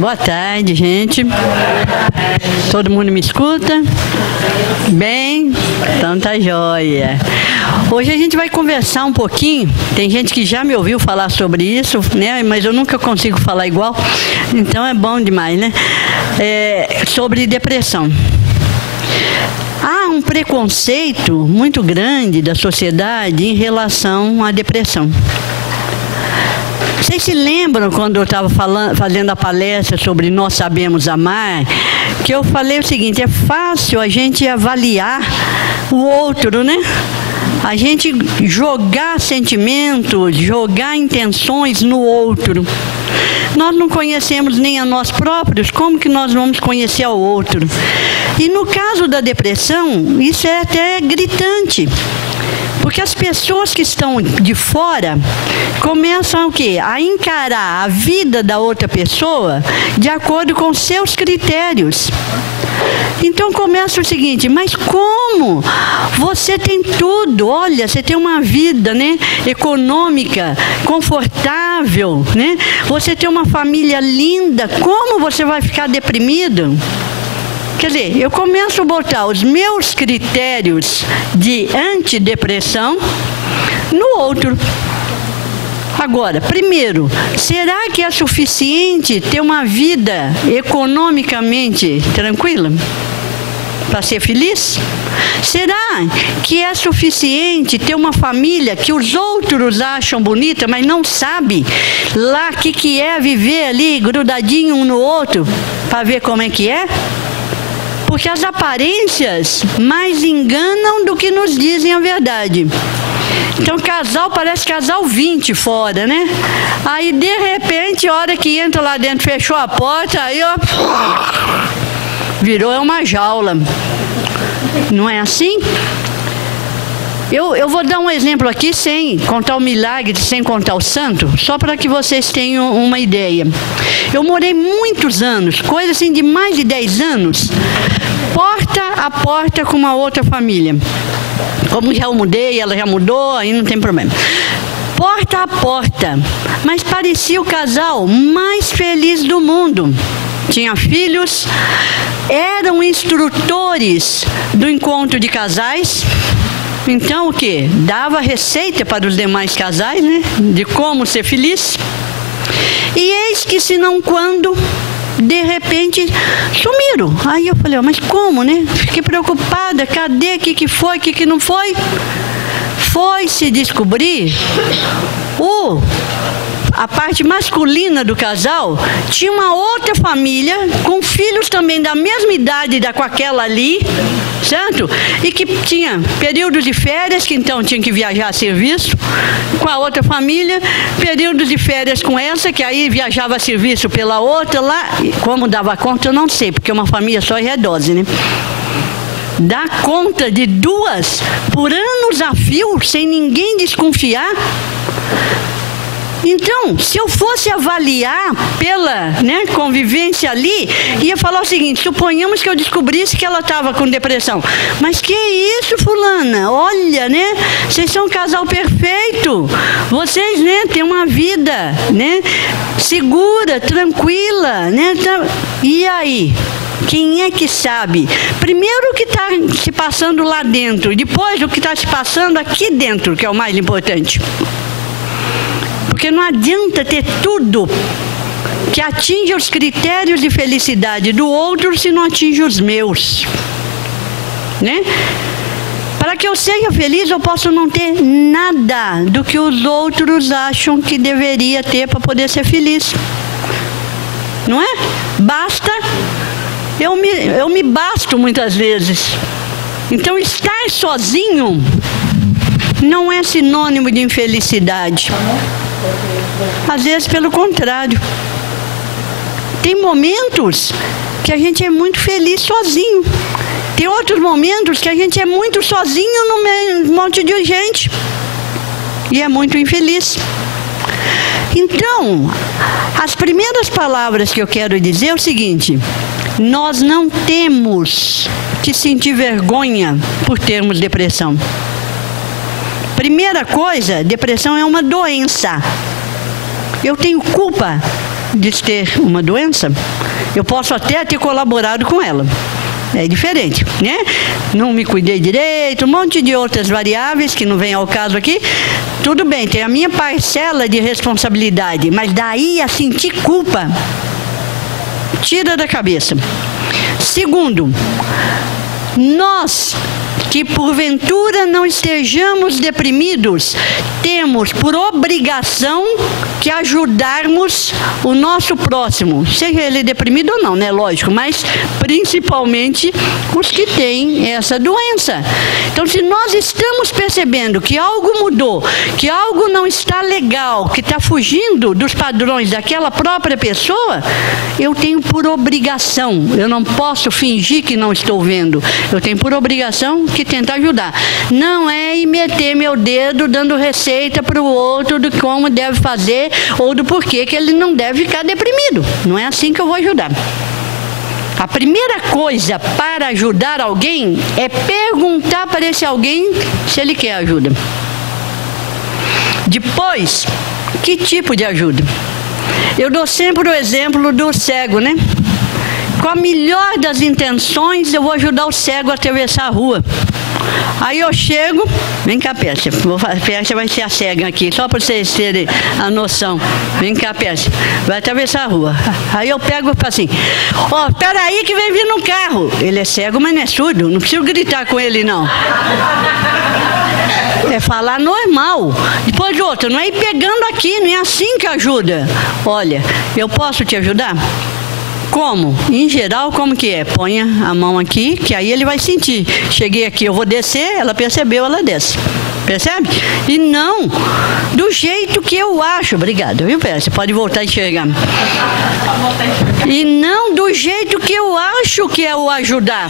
Boa tarde, gente. Todo mundo me escuta? Bem? Então tá jóia. Hoje a gente vai conversar um pouquinho. Tem gente que já me ouviu falar sobre isso, né? Mas eu nunca consigo falar igual. Então é bom demais, né? Sobre depressão. Há um preconceito muito grande da sociedade em relação à depressão. Vocês se lembram quando eu estava fazendo a palestra sobre Nós Sabemos Amar, que eu falei o seguinte: é fácil a gente avaliar o outro, né? A gente jogar sentimentos, jogar intenções no outro. Nós não conhecemos nem a nós próprios, como que nós vamos conhecer ao outro? E no caso da depressão, isso é até gritante. Porque as pessoas que estão de fora começam o quê? A encarar a vida da outra pessoa de acordo com seus critérios. Então começa o seguinte: mas como? Você tem tudo, olha, você tem uma vida, né, econômica, confortável, né? Você tem uma família linda, como você vai ficar deprimido? Quer dizer, eu começo a botar os meus critérios de antidepressão no outro. Agora, primeiro, será que é suficiente ter uma vida economicamente tranquila para ser feliz? Será que é suficiente ter uma família que os outros acham bonita, mas não sabe lá o que é viver ali grudadinho um no outro para ver como é que é? Porque as aparências mais enganam do que nos dizem a verdade. Então, casal parece casal 20 fora, né? Aí, de repente, a hora que entra lá dentro, fechou a porta, aí, ó, virou uma jaula. Não é assim? Eu vou dar um exemplo aqui, sem contar o milagre, sem contar o santo, só para que vocês tenham uma ideia. Eu morei muitos anos, coisa assim de mais de 10 anos, porta a porta com uma outra família. Como já eu mudei, ela já mudou, aí não tem problema. Porta a porta, mas parecia o casal mais feliz do mundo. Tinha filhos, eram instrutores do encontro de casais. Então o que? Dava receita para os demais casais, né? De como ser feliz. E eis que se não quando, de repente, sumiram. Aí eu falei, mas como, né? Fiquei preocupada, cadê, o que foi, o que não foi? Foi se descobrir a parte masculina do casal tinha uma outra família com filhos também da mesma idade com aquela ali, certo? E que tinha períodos de férias, que então tinha que viajar a serviço com a outra família, períodos de férias com essa, que aí viajava a serviço pela outra lá. Como dava conta, eu não sei, porque uma família só é dose, né? Dá conta de 2 por anos a fio, sem ninguém desconfiar. Então, se eu fosse avaliar pela convivência ali, ia falar o seguinte: suponhamos que eu descobrisse que ela estava com depressão. Mas que isso, fulana? Olha, né? Vocês são um casal perfeito. Vocês, têm uma vida, segura, tranquila, E aí? Quem é que sabe? Primeiro o que está se passando lá dentro, e depois o que está se passando aqui dentro, que é o mais importante. Porque não adianta ter tudo que atinja os critérios de felicidade do outro se não atinge os meus. Para que eu seja feliz, eu posso não ter nada do que os outros acham que deveria ter para poder ser feliz. Não é? Basta. Eu me basto muitas vezes. Então, estar sozinho não é sinônimo de infelicidade. Às vezes, pelo contrário. Tem momentos que a gente é muito feliz sozinho. Tem outros momentos que a gente é muito sozinho no meio de um monte de gente. E é muito infeliz. Então, as primeiras palavras que eu quero dizer é o seguinte: nós não temos que sentir vergonha por termos depressão. Primeira coisa, depressão é uma doença. Eu tenho culpa de ter uma doença. Eu posso até ter colaborado com ela. É diferente, né? Não me cuidei direito, um monte de outras variáveis que não vem ao caso aqui. Tudo bem, tem a minha parcela de responsabilidade, mas daí a sentir culpa, tira da cabeça. Segundo, nós que porventura não estejamos deprimidos, temos por obrigação que ajudarmos o nosso próximo, seja ele deprimido ou não, né? Lógico, mas principalmente os que têm essa doença. Então, se nós estamos percebendo que algo mudou, que algo não está legal, que está fugindo dos padrões daquela própria pessoa, eu tenho por obrigação, eu não posso fingir que não estou vendo, eu tenho por obrigação que tentar ajudar. Não é ir meter meu dedo dando receita para o outro do como deve fazer ou do porquê que ele não deve ficar deprimido. Não é assim que eu vou ajudar. A primeira coisa para ajudar alguém é perguntar para esse alguém se ele quer ajuda. Depois, que tipo de ajuda? Eu dou sempre o exemplo do cego, né? Com a melhor das intenções, eu vou ajudar o cego a atravessar a rua. Aí eu chego, vem cá, Pérsia, Pérsia vai ser a cega aqui, só para vocês terem a noção. Vem cá, Pérsia, vai atravessar a rua. Aí eu pego e falo assim, ó, peraí que vem vindo um carro. Ele é cego, mas não é surdo, não preciso gritar com ele, não. É falar normal. Depois outra, não é ir pegando aqui, não é assim que ajuda. Olha, eu posso te ajudar? Como? Em geral, como que é? Ponha a mão aqui, que aí ele vai sentir. Cheguei aqui, eu vou descer, ela percebeu, ela desce. Percebe? E não do jeito que eu acho. Obrigada, viu, Pérez? Você pode voltar a enxergar. E não do jeito que eu acho que é o ajudar.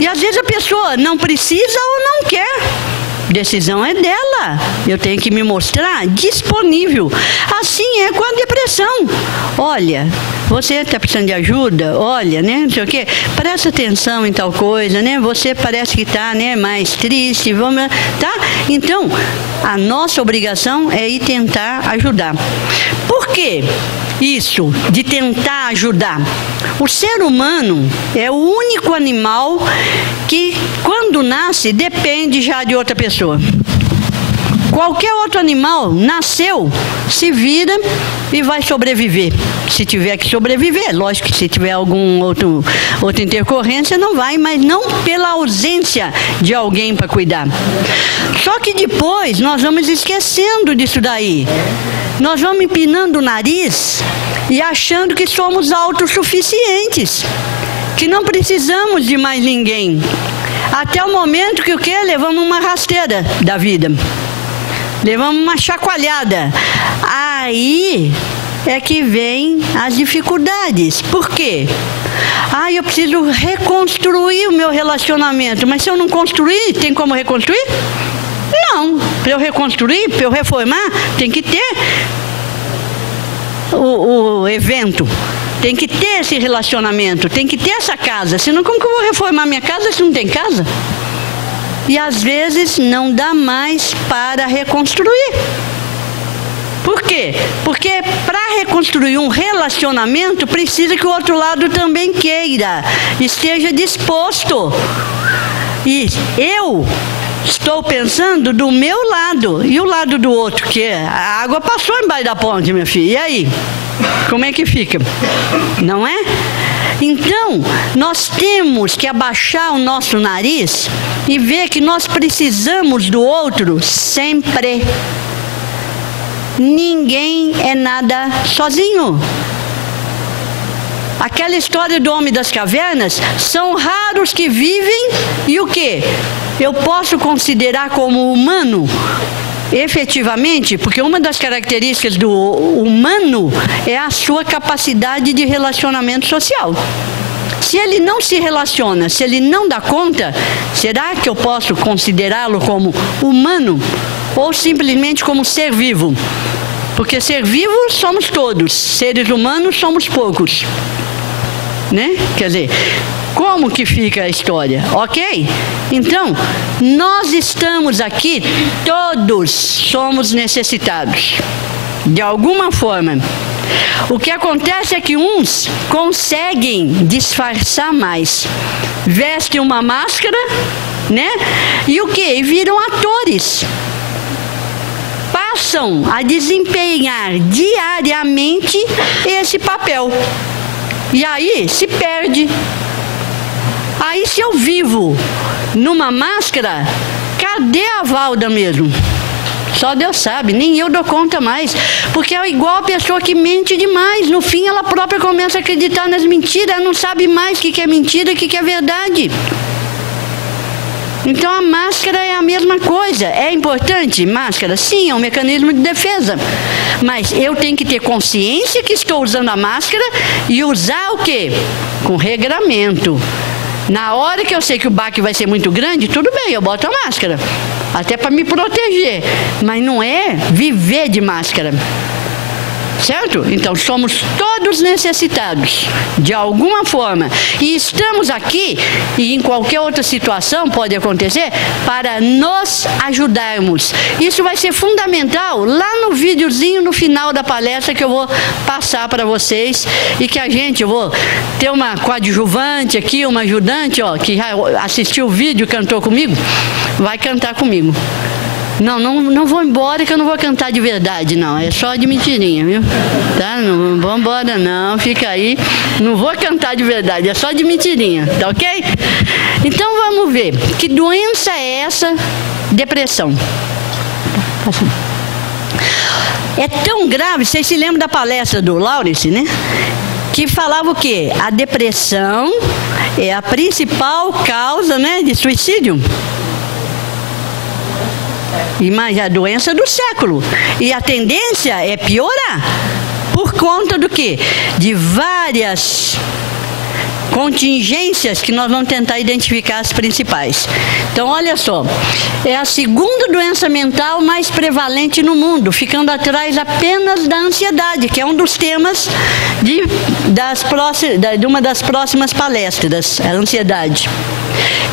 E às vezes a pessoa não precisa ou não quer. Decisão é dela. Eu tenho que me mostrar disponível. Assim é com a depressão. Olha, você está precisando de ajuda? Olha, né? Não sei o quê. Presta atenção em tal coisa, né? Você parece que está, né, mais triste. Vamos, tá? Então, a nossa obrigação é ir tentar ajudar. Por quê? Isso, de tentar ajudar. O ser humano é o único animal que, quando nasce, depende já de outra pessoa. Qualquer outro animal nasceu, se vira e vai sobreviver. Se tiver que sobreviver, lógico que se tiver outra intercorrência, não vai, mas não pela ausência de alguém para cuidar. Só que depois nós vamos esquecendo disso daí. Nós vamos empinando o nariz e achando que somos autossuficientes, que não precisamos de mais ninguém. Até o momento que o quê? Levamos uma rasteira da vida. Levamos uma chacoalhada. Aí é que vem as dificuldades. Por quê? Eu preciso reconstruir o meu relacionamento. Mas se eu não construir, tem como reconstruir? Não. Para eu reconstruir, para eu reformar, tem que ter o evento. Tem que ter esse relacionamento. Tem que ter essa casa. Senão, como que eu vou reformar minha casa se não tem casa? E às vezes não dá mais para reconstruir. Por quê? Porque para reconstruir um relacionamento precisa que o outro lado também queira, esteja disposto. E eu estou pensando do meu lado e o lado do outro, que a água passou embaixo da ponte, minha filha. E aí? Como é que fica? Não é? Então, nós temos que abaixar o nosso nariz e ver que nós precisamos do outro sempre. Ninguém é nada sozinho. Aquela história do homem das cavernas, são raros que vivem e o quê? Eu posso considerar como humano, efetivamente, porque uma das características do humano é a sua capacidade de relacionamento social. Se ele não se relaciona, se ele não dá conta, será que eu posso considerá-lo como humano ou simplesmente como ser vivo? Porque ser vivo somos todos, seres humanos somos poucos, né? Quer dizer, como que fica a história, ok? Então, nós estamos aqui, todos somos necessitados, de alguma forma. O que acontece é que uns conseguem disfarçar mais. Vestem uma máscara, né? E o quê? E viram atores. Passam a desempenhar diariamente esse papel. E aí se perde. Aí se eu vivo numa máscara, cadê a Valda mesmo? Só Deus sabe, nem eu dou conta mais. Porque é igual a pessoa que mente demais. No fim, ela própria começa a acreditar nas mentiras. Ela não sabe mais o que é mentira e o que é verdade. Então, a máscara é a mesma coisa. É importante? Máscara? Sim, é um mecanismo de defesa. Mas eu tenho que ter consciência que estou usando a máscara e usar o quê? Com regramento. Na hora que eu sei que o baque vai ser muito grande, tudo bem, eu boto a máscara. Até para me proteger. Mas não é viver de máscara. Certo? Então, somos todos necessitados, de alguma forma. E estamos aqui, e em qualquer outra situação pode acontecer, para nos ajudarmos. Isso vai ser fundamental lá no videozinho, no final da palestra, que eu vou passar para vocês. E que eu vou ter uma coadjuvante aqui, uma ajudante, ó, que já assistiu o vídeo e cantou comigo, vai cantar comigo. Não vou embora que eu não vou cantar de verdade, não. É só de mentirinha, viu? Tá? Não vou embora, não. Fica aí. Não vou cantar de verdade, é só de mentirinha, tá ok? Então vamos ver. Que doença é essa? Depressão. É tão grave, vocês se lembram da palestra do Lawrence, né? Que falava o quê? A depressão é a principal causa, né, de suicídio. Mas a doença do século. E a tendência é piorar. Por conta do quê? De várias contingências que nós vamos tentar identificar as principais. Então, olha só. É a segunda doença mental mais prevalente no mundo, ficando atrás apenas da ansiedade, que é um dos temas de uma das próximas palestras, a ansiedade.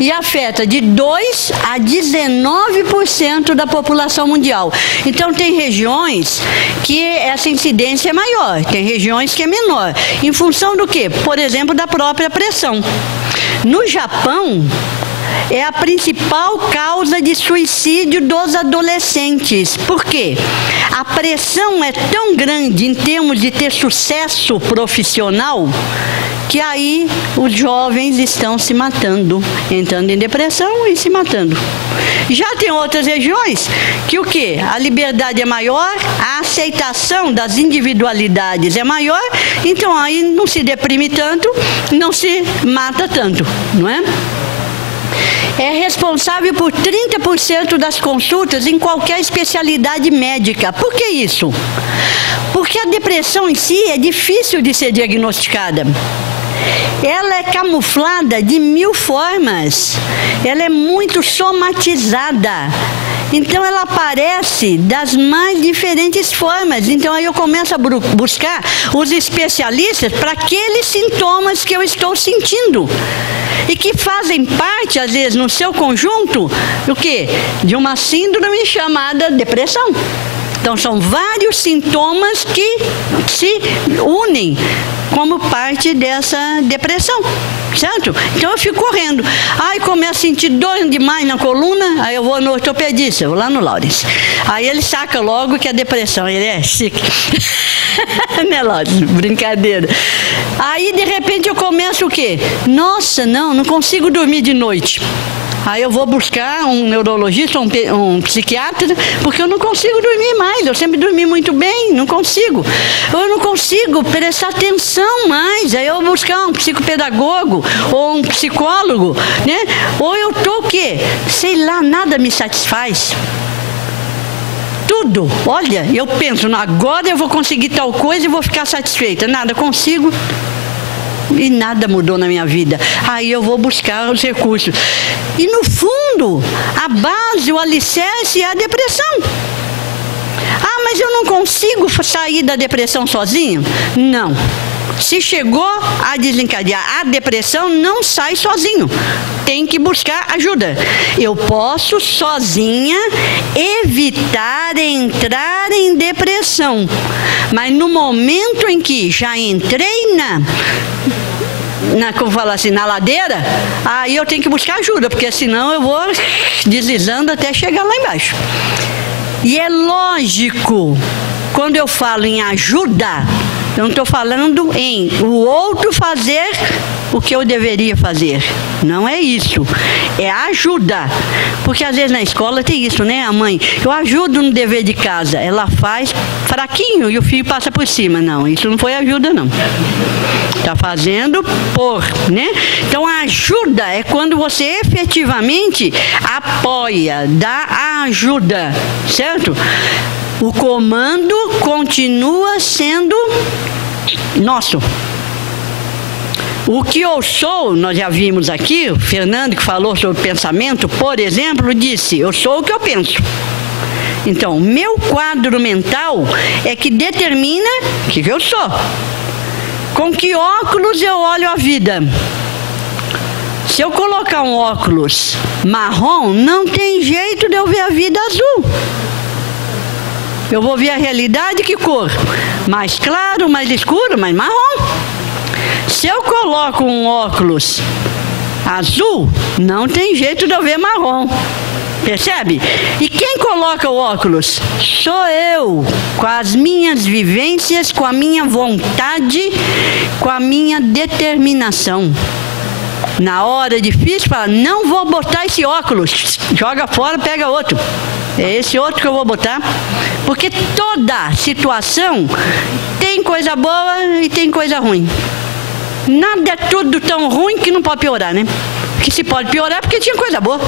E afeta de 2 a 19% da população mundial. Então, tem regiões que essa incidência é maior, tem regiões que é menor. Em função do quê? Por exemplo, da própria pressão. No Japão, é a principal causa de suicídio dos adolescentes. Por quê? A pressão é tão grande em termos de ter sucesso profissional, que aí os jovens estão se matando, entrando em depressão e se matando. Já tem outras regiões que o quê? A liberdade é maior, a aceitação das individualidades é maior, então aí não se deprime tanto, não se mata tanto, não é? É responsável por 30% das consultas em qualquer especialidade médica. Por que isso? Porque a depressão em si é difícil de ser diagnosticada. Ela é camuflada de 1000 formas. Ela é muito somatizada. Então, ela aparece das mais diferentes formas. Então, aí eu começo a buscar os especialistas para aqueles sintomas que eu estou sentindo. E que fazem parte, às vezes, no seu conjunto, o quê? De uma síndrome chamada depressão. Então, são vários sintomas que se unem como parte dessa depressão, certo? Então, eu fico correndo. Aí, começo a sentir dor demais na coluna, aí eu vou no ortopedista, eu vou lá no Lawrence. Aí, ele saca logo que a depressão, ele é sick. Né, Lawrence? Brincadeira. Aí, de repente, eu começo o quê? Nossa, não consigo dormir de noite. Aí eu vou buscar um neurologista, um psiquiatra, porque eu não consigo dormir mais. Eu sempre dormi muito bem, não consigo. Eu não consigo prestar atenção mais. Aí eu vou buscar um psicopedagogo ou um psicólogo, né? Ou eu tô o quê? Sei lá, nada me satisfaz. Tudo. Olha, eu penso, agora eu vou conseguir tal coisa e vou ficar satisfeita. Nada, consigo. E nada mudou na minha vida. Aí eu vou buscar os recursos. E no fundo, a base, o alicerce é a depressão. Ah, mas eu não consigo sair da depressão sozinho? Não. Se chegou a desencadear a depressão, não sai sozinho. Tem que buscar ajuda. Eu posso sozinha evitar entrar em depressão. Mas no momento em que já entrei como falar assim, na ladeira, aí eu tenho que buscar ajuda, porque senão eu vou deslizando até chegar lá embaixo. E é lógico, quando eu falo em ajuda, eu não estou falando em o outro fazer o que eu deveria fazer. Não é isso. É ajuda. Porque às vezes na escola tem isso, né? A mãe, eu ajudo no dever de casa. Ela faz fraquinho e o filho passa por cima. Não, isso não foi ajuda, não. Está fazendo né? Então a ajuda é quando você efetivamente apoia, dá ajuda, certo? O comando continua sendo nosso. O que eu sou, nós já vimos aqui, o Fernando que falou sobre pensamento, por exemplo, disse, eu sou o que eu penso. Então, meu quadro mental é que determina o que eu sou. Com que óculos eu olho a vida? Se eu colocar um óculos marrom, não tem jeito de eu ver a vida azul. Eu vou ver a realidade que cor? Mais claro, mais escuro, mais marrom. Se eu coloco um óculos azul, não tem jeito de eu ver marrom. Percebe? E quem coloca o óculos? Sou eu, com as minhas vivências, com a minha vontade, com a minha determinação. Na hora difícil, fala, não vou botar esse óculos. Joga fora, pega outro. É esse outro que eu vou botar. Porque toda situação tem coisa boa e tem coisa ruim. Nada é tudo tão ruim que não pode piorar, né? Que se pode piorar porque tinha coisa boa.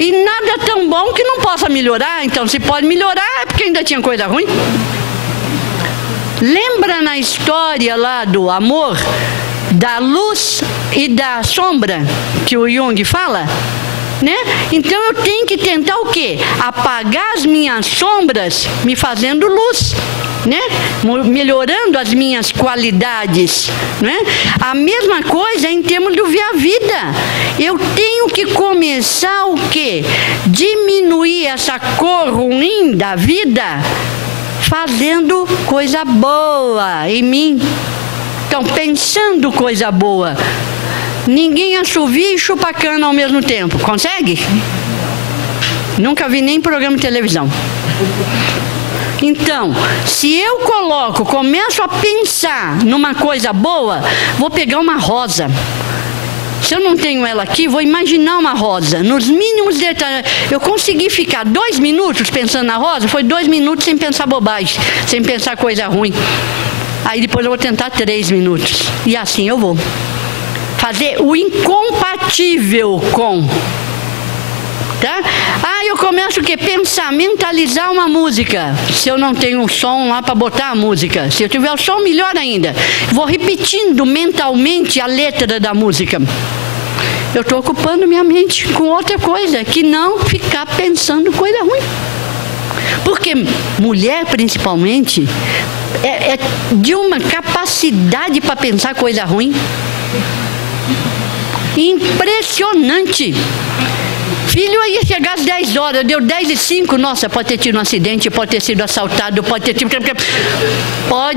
E nada é tão bom que não possa melhorar. Então, se pode melhorar é porque ainda tinha coisa ruim. Lembra na história lá do amor, da luz e da sombra, que o Jung fala? Né? Então eu tenho que tentar o quê? Apagar as minhas sombras, me fazendo luz, né? Melhorando as minhas qualidades, né? A mesma coisa em termos do ver a vida. Eu tenho que começar o quê? Diminuir essa cor ruim da vida, fazendo coisa boa em mim. Então, pensando coisa boa. Ninguém assovia e chupa cana ao mesmo tempo. Consegue? Nunca vi nem programa de televisão. Então, se eu começo a pensar numa coisa boa, vou pegar uma rosa. Se eu não tenho ela aqui, vou imaginar uma rosa. Nos mínimos detalhes. Eu consegui ficar 2 minutos pensando na rosa, foi 2 minutos sem pensar bobagem, sem pensar coisa ruim. Aí depois eu vou tentar 3 minutos. E assim eu vou. Fazer o incompatível com. Tá? Eu começo o quê? Pensar, mentalizar uma música. Se eu não tenho um som lá para botar a música. Se eu tiver o som, melhor ainda. Vou repetindo mentalmente a letra da música. Eu estou ocupando minha mente com outra coisa, que não ficar pensando coisa ruim. Porque mulher, principalmente, é de uma capacidade para pensar coisa ruim impressionante. Filho ia chegar às 10 horas, deu 10h05, nossa, pode ter tido um acidente, pode ter sido assaltado, pode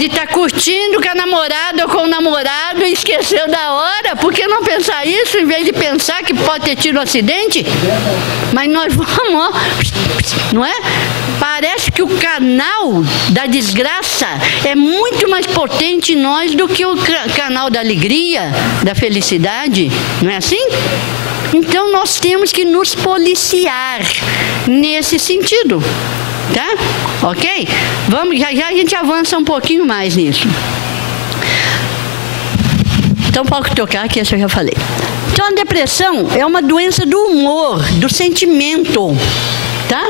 estar curtindo com a namorada ou com o namorado e esqueceu da hora. Por que não pensar isso em vez de pensar que pode ter tido um acidente? Mas nós vamos, não é? Parece que o canal da desgraça é muito mais potente em nós do que o canal da alegria, da felicidade, não é assim? Então nós temos que nos policiar nesse sentido, tá? Ok? Vamos, já a gente avança um pouquinho mais nisso. Então pode tocar, que isso eu já falei. Então a depressão é uma doença do humor, do sentimento, tá?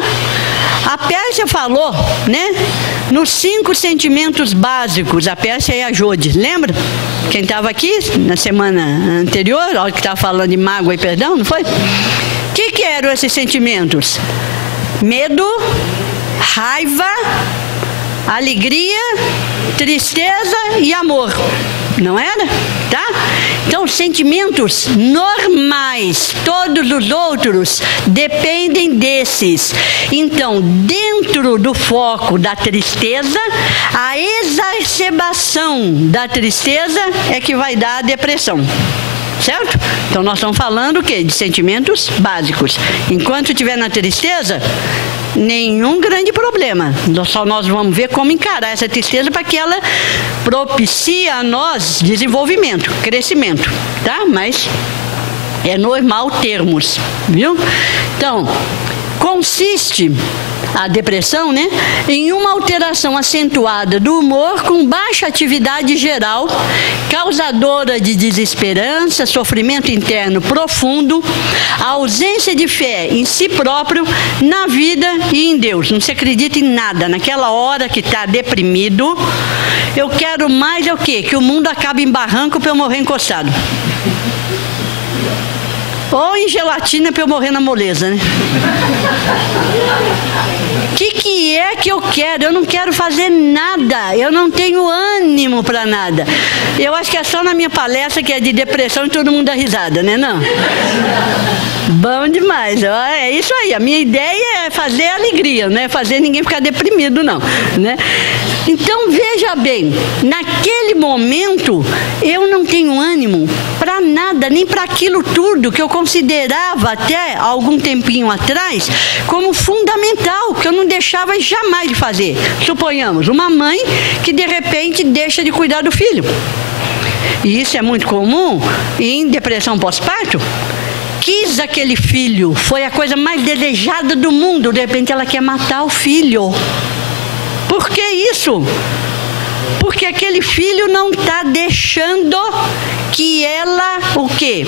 A Pérsia falou, né? Nos 5 sentimentos básicos, a Pérsia e a Jode, lembra? Quem estava aqui na semana anterior, olha que estava falando de mágoa e perdão, não foi? O que eram esses sentimentos? Medo, raiva, alegria, tristeza e amor. Não era? Tá? Então, sentimentos normais, todos os outros dependem desses. Então, dentro do foco da tristeza, a exacerbação da tristeza é que vai dar a depressão. Certo? Então, nós estamos falando o quê? De sentimentos básicos. Enquanto estiver na tristeza, nenhum grande problema. Nós vamos ver como encarar essa tristeza para que ela propicie a nós desenvolvimento, crescimento, tá? Mas é normal termos, viu? Então, consiste a depressão, né, em uma alteração acentuada do humor com baixa atividade geral, causadora de desesperança, sofrimento interno profundo, ausência de fé em si próprio, na vida e em Deus. Não se acredita em nada. Naquela hora que está deprimido, eu quero mais é o quê? Que o mundo acabe em barranco para eu morrer encostado. Ou em gelatina para eu morrer na moleza, né? O que é que eu quero? Eu não quero fazer nada. Eu não tenho ânimo para nada. Eu acho que é só na minha palestra que é de depressão e todo mundo dá risada, né? Não? Bom demais. É isso aí. A minha ideia é fazer alegria, não é fazer ninguém ficar deprimido, não, né? Então, veja bem, naquele momento, eu não tenho ânimo para nada, nem para aquilo tudo que eu considerava até algum tempinho atrás como fundamental, que eu não deixava jamais de fazer. Suponhamos, uma mãe que de repente deixa de cuidar do filho. E isso é muito comum em depressão pós-parto. Quis aquele filho, foi a coisa mais desejada do mundo, de repente ela quer matar o filho. Por que isso? Porque aquele filho não está deixando que ela, o quê?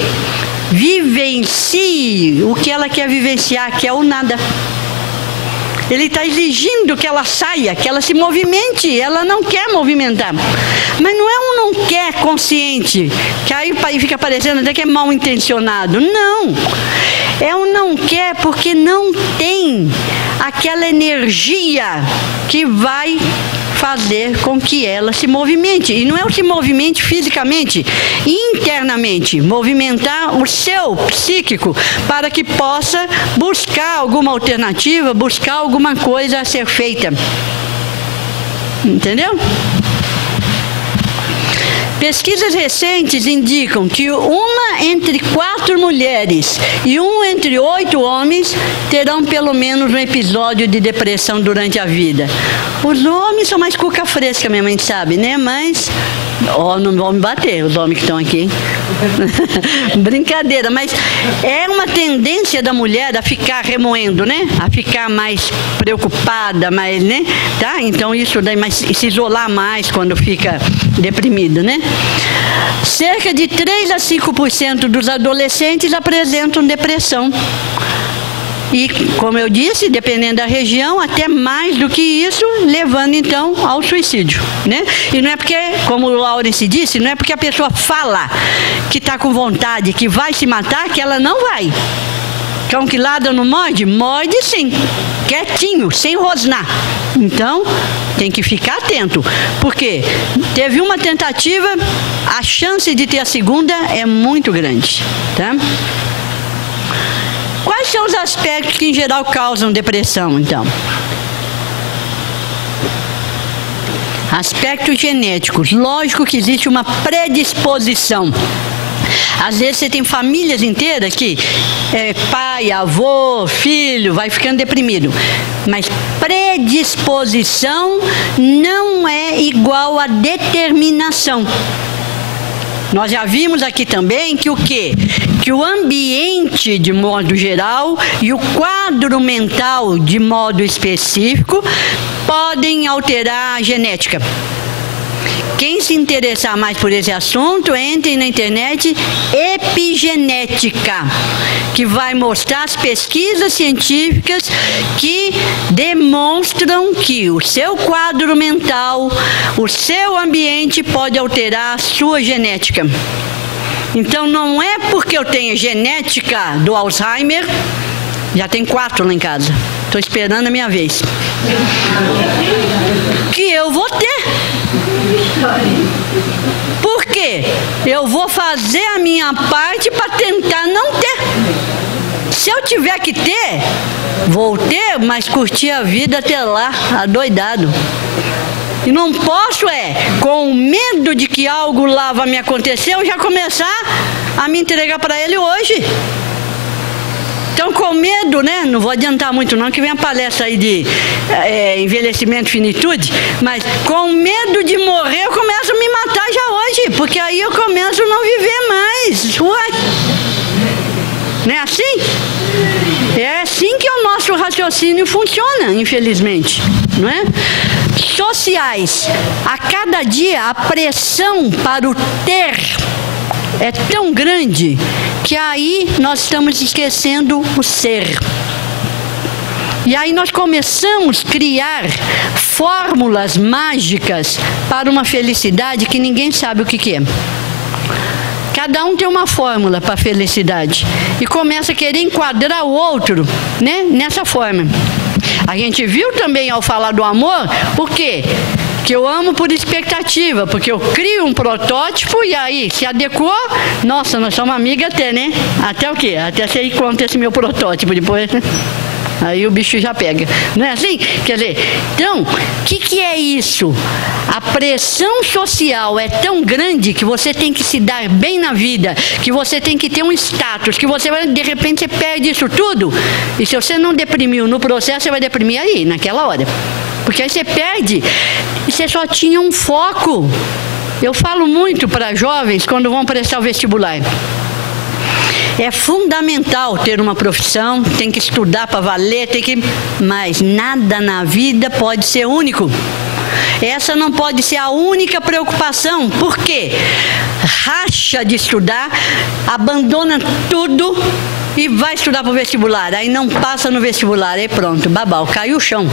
Vivencie o que ela quer vivenciar, que é o nada. Ele está exigindo que ela saia, que ela se movimente. Ela não quer movimentar. Mas não é um não quer consciente, que aí fica parecendo até que é mal intencionado. Não. É um não quer porque não tem aquela energia que vai fazer com que ela se movimente. E não é o se movimente fisicamente, internamente. Movimentar o seu psíquico para que possa buscar alguma alternativa, buscar alguma coisa a ser feita. Entendeu? Pesquisas recentes indicam que 1 entre 4 mulheres e 1 entre 8 homens terão pelo menos um episódio de depressão durante a vida. Os homens são mais cuca fresca, minha mãe sabe, né? Mas, não vão me bater, os homens que estão aqui. Brincadeira, mas é uma tendência da mulher a ficar remoendo, né? A ficar mais preocupada, mais, né? Tá? Então isso daí, mas se isolar mais quando fica deprimido, né? Cerca de 3 a 5% dos adolescentes apresentam depressão. E, como eu disse, dependendo da região, até mais do que isso, levando então ao suicídio, né? E não é porque, como o Laurence disse, não é porque a pessoa fala que está com vontade, que vai se matar, que ela não vai. Cão que ladra não morde? Morde sim, quietinho, sem rosnar. Então, tem que ficar atento, porque teve uma tentativa, a chance de ter a segunda é muito grande, tá? Quais são os aspectos que, em geral, causam depressão, então? Aspectos genéticos. Lógico que existe uma predisposição. Às vezes você tem famílias inteiras que pai, avô, filho, vai ficando deprimido. Mas predisposição não é igual a determinação. Nós já vimos aqui também que o quê? Que o ambiente, de modo geral, e o quadro mental, de modo específico, podem alterar a genética. Quem se interessar mais por esse assunto, entre na internet Epigenética, que vai mostrar as pesquisas científicas que demonstram que o seu quadro mental, o seu ambiente pode alterar a sua genética. Então não é porque eu tenho genética do Alzheimer, já tem 4 lá em casa, estou esperando a minha vez. que eu vou ter. Por quê? Eu vou fazer a minha parte para tentar não ter. Se eu tiver que ter, vou ter, mas curtir a vida até lá, adoidado. E não posso com medo de que algo lá vai me acontecer, eu já começar a me entregar para ele hoje. Então, com medo, né? Não vou adiantar muito não, que vem a palestra aí de envelhecimento e finitude, mas com medo de morrer, eu começo a me matar já hoje, porque aí eu começo a não viver mais. Uai! Não é assim? É assim que o nosso raciocínio funciona, infelizmente, não é? Sociais. A cada dia a pressão para o ter é tão grande que aí nós estamos esquecendo o ser. E aí nós começamos a criar fórmulas mágicas para uma felicidade que ninguém sabe o que é. Cada um tem uma fórmula para a felicidade e começa a querer enquadrar o outro, né, nessa forma. A gente viu também ao falar do amor, o quê? Que eu amo por expectativa, porque eu crio um protótipo e aí se adequou, nossa, nós somos amigas até, né? Até o quê? Até você conta esse meu protótipo depois, né? Aí o bicho já pega. Não é assim? Quer dizer, então, o que é isso? A pressão social é tão grande que você tem que se dar bem na vida, que você tem que ter um status, que você vai, de repente, você perde isso tudo. E se você não deprimiu no processo, você vai deprimir aí, naquela hora. Porque aí você perde e você só tinha um foco. Eu falo muito para jovens quando vão prestar o vestibular. É fundamental ter uma profissão, tem que estudar para valer, mas nada na vida pode ser único. Essa não pode ser a única preocupação. Por quê? Racha de estudar, abandona tudo e vai estudar para o vestibular. Aí não passa no vestibular, aí pronto, babau, caiu o chão.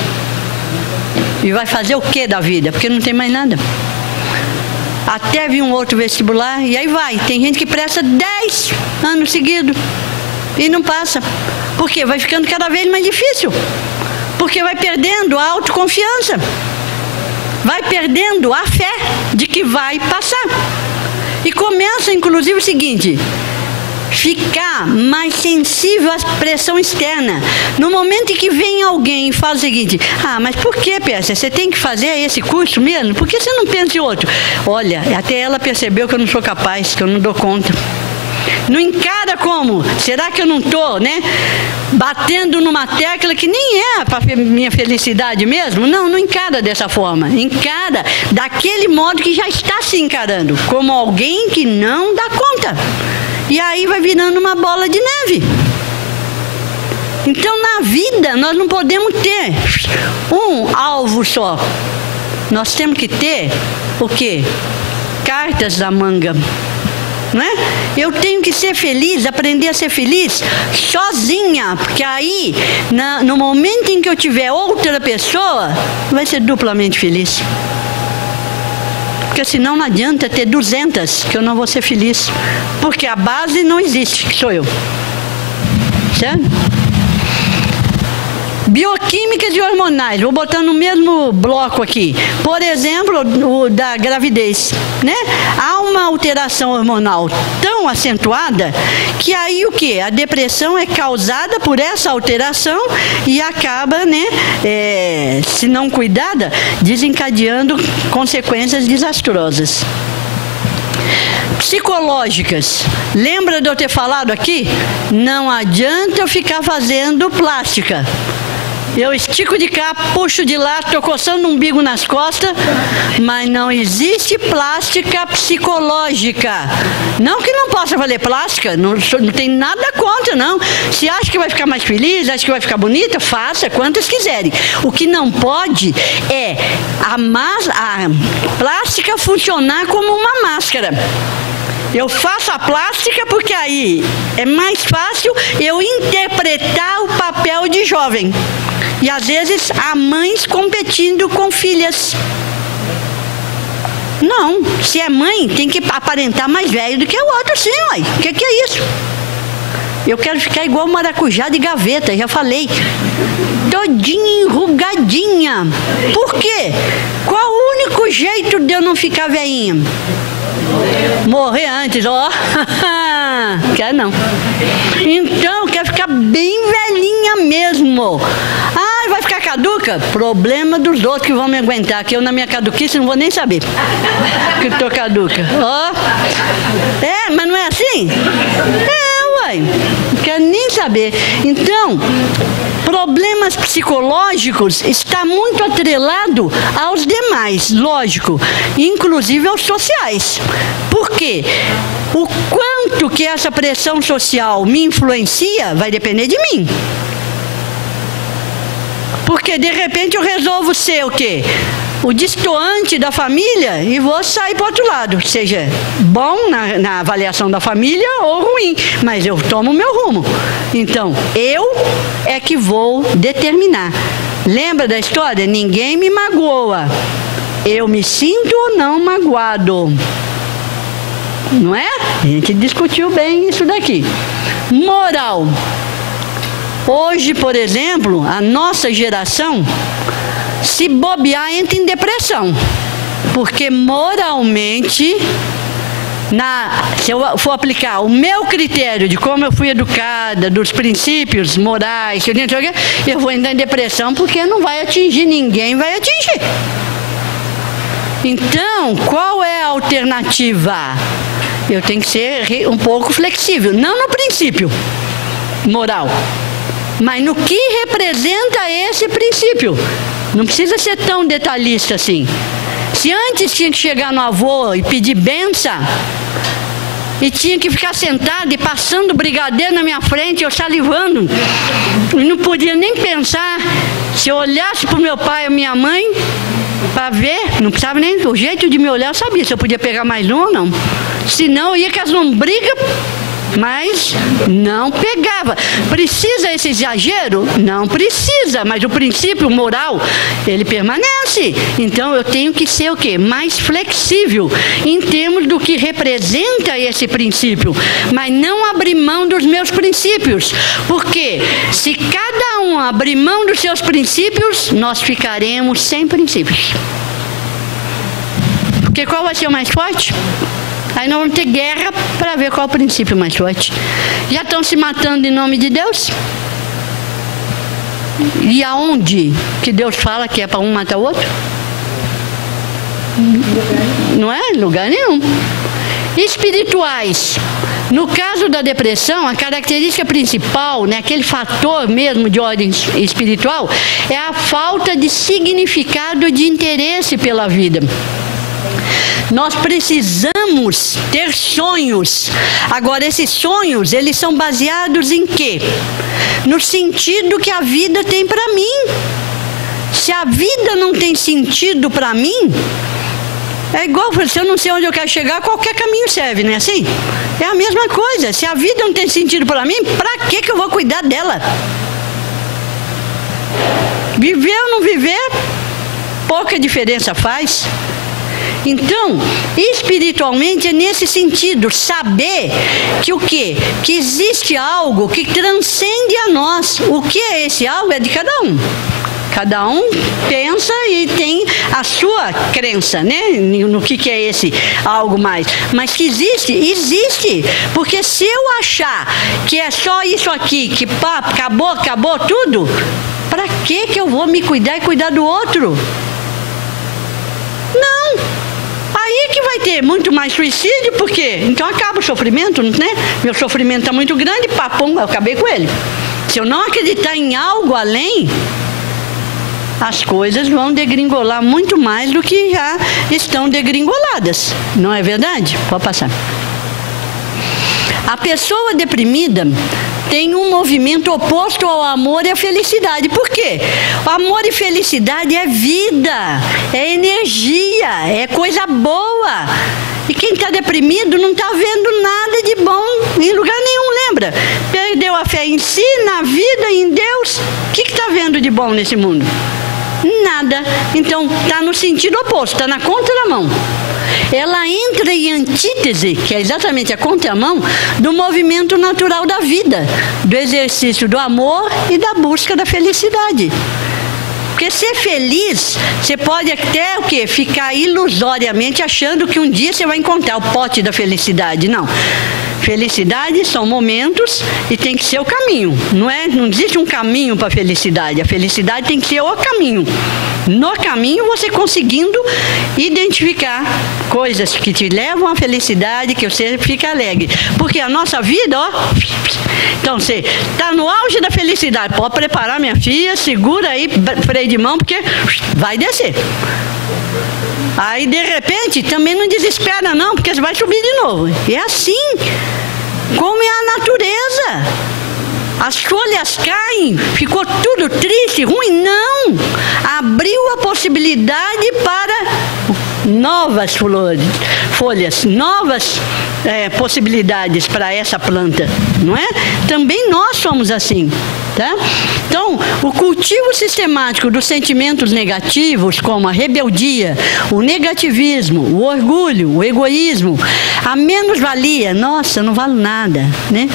E vai fazer o que da vida? Porque não tem mais nada. Até vir um outro vestibular e aí vai. Tem gente que presta 10 anos seguidos e não passa. Por quê? Vai ficando cada vez mais difícil. Porque vai perdendo a autoconfiança. Vai perdendo a fé de que vai passar. E começa, inclusive, o seguinte: ficar mais sensível à pressão externa. No momento em que vem alguém e fala o seguinte: ah, mas por que, Pérsia? Você tem que fazer esse curso mesmo? Por que você não pensa em outro? Olha, até ela percebeu que eu não sou capaz, que eu não dou conta. Não encara como? Será que eu não estou, né, batendo numa tecla que nem é para minha felicidade mesmo? Não, não encara dessa forma. Encara daquele modo que já está se encarando, como alguém que não dá conta. E aí vai virando uma bola de neve. Então, na vida, nós não podemos ter um alvo só. Nós temos que ter o quê? Cartas da manga. Não é? Eu tenho que ser feliz, aprender a ser feliz sozinha, porque aí, no momento em que eu tiver outra pessoa, vai ser duplamente feliz. Porque senão não adianta ter 200, que eu não vou ser feliz. Porque a base não existe, que sou eu. Certo? Bioquímicas e hormonais, vou botar no mesmo bloco aqui. Por exemplo, o da gravidez, né? Há uma alteração hormonal tão acentuada que aí o quê? A depressão é causada por essa alteração e acaba, né, se não cuidada, desencadeando consequências desastrosas. Psicológicas. Lembra de eu ter falado aqui? Não adianta eu ficar fazendo plástica. Eu estico de cá, puxo de lá, estou coçando o umbigo nas costas, mas não existe plástica psicológica. Não que não possa fazer plástica, não tem nada contra, não. Se acha que vai ficar mais feliz, acha que vai ficar bonita, faça quantas quiserem. O que não pode é a plástica funcionar como uma máscara. Eu faço a plástica porque aí é mais fácil eu interpretar o papel de jovem. E às vezes há mães competindo com filhas. Não, se é mãe, tem que aparentar mais velho do que o outro, sim, uai. O que é isso? Eu quero ficar igual maracujá de gaveta, já falei. todinha enrugadinha. Por quê? Qual o único jeito de eu não ficar velhinha? Morrer antes, ó. Quer não. Então, quer ficar bem velhinha mesmo. Ah, vai ficar caduca? Problema dos outros que vão me aguentar, que eu na minha caduquice não vou nem saber que estou caduca. Ó. Mas não é assim? Uai. Não quero nem saber. Então, problemas psicológicos está muito atrelado aos demais, lógico, inclusive aos sociais. Por quê? O quanto que essa pressão social me influencia vai depender de mim. Porque de repente eu resolvo ser o quê? O destoante da família e vou sair para o outro lado, seja bom na avaliação da família ou ruim, mas eu tomo o meu rumo. Então, eu é que vou determinar. Lembra da história? Ninguém me magoa. Eu me sinto ou não magoado. Não é? A gente discutiu bem isso daqui. Moral. Hoje, por exemplo, a nossa geração, se bobear, entra em depressão. Porque moralmente, se eu for aplicar o meu critério de como eu fui educada, dos princípios morais, eu vou entrar em depressão porque não vai atingir ninguém, vai atingir. Então, qual é a alternativa? Eu tenho que ser um pouco flexível, não no princípio moral, mas no que representa esse princípio. Não precisa ser tão detalhista assim. Se antes tinha que chegar no avô e pedir benção, e tinha que ficar sentado e passando brigadeiro na minha frente, eu salivando, e não podia nem pensar. Se eu olhasse para o meu pai ou minha mãe, para ver, não precisava nem, o jeito de me olhar eu sabia se eu podia pegar mais um ou não. Senão eu ia com as lombrigas, mas não pegava. Precisa esse exagero? Não precisa, mas o princípio moral, ele permanece. Então eu tenho que ser o quê? Mais flexível em termos do que representa esse princípio, mas não abrir mão dos meus princípios, porque se cada um abrir mão dos seus princípios, nós ficaremos sem princípios. Porque qual vai ser o mais forte? Aí nós vamos ter guerra para ver qual é o princípio mais forte. Já estão se matando em nome de Deus? E aonde que Deus fala que é para um matar o outro? Não é em lugar nenhum. Espirituais. No caso da depressão, a característica principal, né, aquele fator mesmo de ordem espiritual, é a falta de significado, de interesse pela vida. Nós precisamos ter sonhos. Agora, esses sonhos, eles são baseados em quê? No sentido que a vida tem para mim. Se a vida não tem sentido para mim, é igual, se eu não sei onde eu quero chegar, qualquer caminho serve, não é assim? É a mesma coisa. Se a vida não tem sentido para mim, para que eu vou cuidar dela? Viver ou não viver, pouca diferença faz. Então, espiritualmente é nesse sentido, saber que o quê? Que existe algo que transcende a nós. O que é esse algo? É de cada um. Cada um pensa e tem a sua crença, né? No que é esse algo mais. Mas que existe, existe. Porque se eu achar que é só isso aqui, que pá, acabou tudo, para que eu vou me cuidar e cuidar do outro? Não. Aí que vai ter muito mais suicídio, por quê? Então acaba o sofrimento, né? Meu sofrimento está muito grande, papum, eu acabei com ele. Se eu não acreditar em algo além, as coisas vão degringolar muito mais do que já estão degringoladas. Não é verdade? Pode passar. A pessoa deprimida tem um movimento oposto ao amor e à felicidade. Por quê? O amor e felicidade é vida, é energia, é coisa boa. E quem está deprimido não está vendo nada de bom em lugar nenhum, lembra? Perdeu a fé em si, na vida, em Deus. O que está vendo de bom nesse mundo? Nada. Então está no sentido oposto, está na contramão. ela entra em antítese, que é exatamente a contramão, do movimento natural da vida, do exercício do amor e da busca da felicidade. Porque ser feliz, você pode até o quê? Ficar ilusoriamente achando que um dia você vai encontrar o pote da felicidade. Não. Felicidade são momentos e tem que ser o caminho. Não existe um caminho para a felicidade. A felicidade tem que ser o caminho. No caminho, você conseguindo identificar coisas que te levam à felicidade, que você fica alegre. Porque a nossa vida, ó... Então, você está no auge da felicidade. Pode preparar, minha filha, segura aí, freio de mão, porque vai descer. Aí, de repente, também não desespera não, porque você vai subir de novo. E é assim, como é a natureza. As folhas caem, ficou tudo triste, ruim? Não! Abriu a possibilidade para novas folhas, novas possibilidades para essa planta, não é? Também nós somos assim, tá? Então, o cultivo sistemático dos sentimentos negativos, como a rebeldia, o negativismo, o orgulho, o egoísmo, a menos-valia, nossa, não valo nada, né?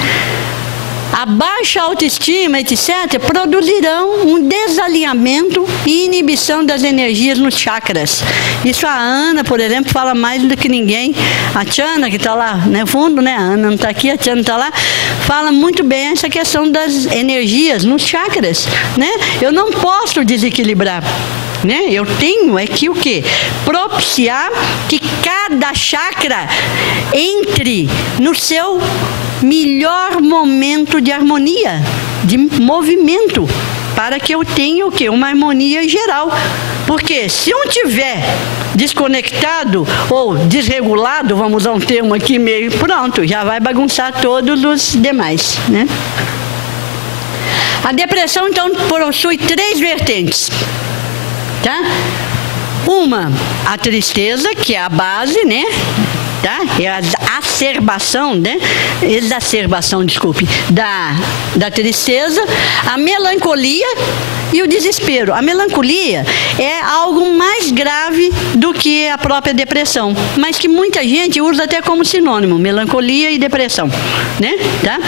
A baixa autoestima, etc., produzirão um desalinhamento e inibição das energias nos chakras. Isso a Ana, por exemplo, fala mais do que ninguém. A Tiana, que está lá no fundo, né? A Ana não está aqui, a Tiana está lá, fala muito bem essa questão das energias nos chakras, né? Eu não posso desequilibrar. Né? Eu tenho que o quê? Propiciar que cada chakra entre no seu melhor momento de harmonia, de movimento, para que eu tenha o quê? Uma harmonia geral. Porque se um tiver desconectado ou desregulado, vamos usar um termo aqui meio, pronto, já vai bagunçar todos os demais, né? A depressão, então, possui 3 vertentes. Tá? Uma, a tristeza, que é a base, né? Tá? É a exacerbação, né? Da tristeza, a melancolia e o desespero. A melancolia é algo mais grave do que a própria depressão, mas que muita gente usa até como sinônimo, melancolia e depressão, né? Tá?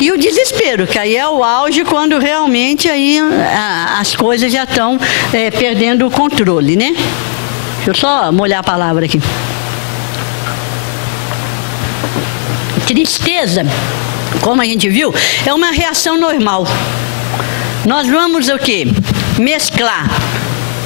E o desespero, que aí é o auge quando realmente aí as coisas já estão perdendo o controle, né? Deixa eu só molhar a palavra aqui. Tristeza, como a gente viu, é uma reação normal. Nós vamos o quê? Mesclar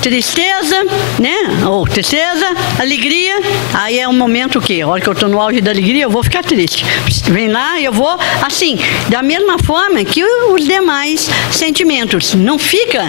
tristeza, né? Ou tristeza, alegria. Aí é um momento que, a hora que eu estou no auge da alegria, eu vou ficar triste. Vem lá e eu vou, assim, da mesma forma que os demais sentimentos. Não fica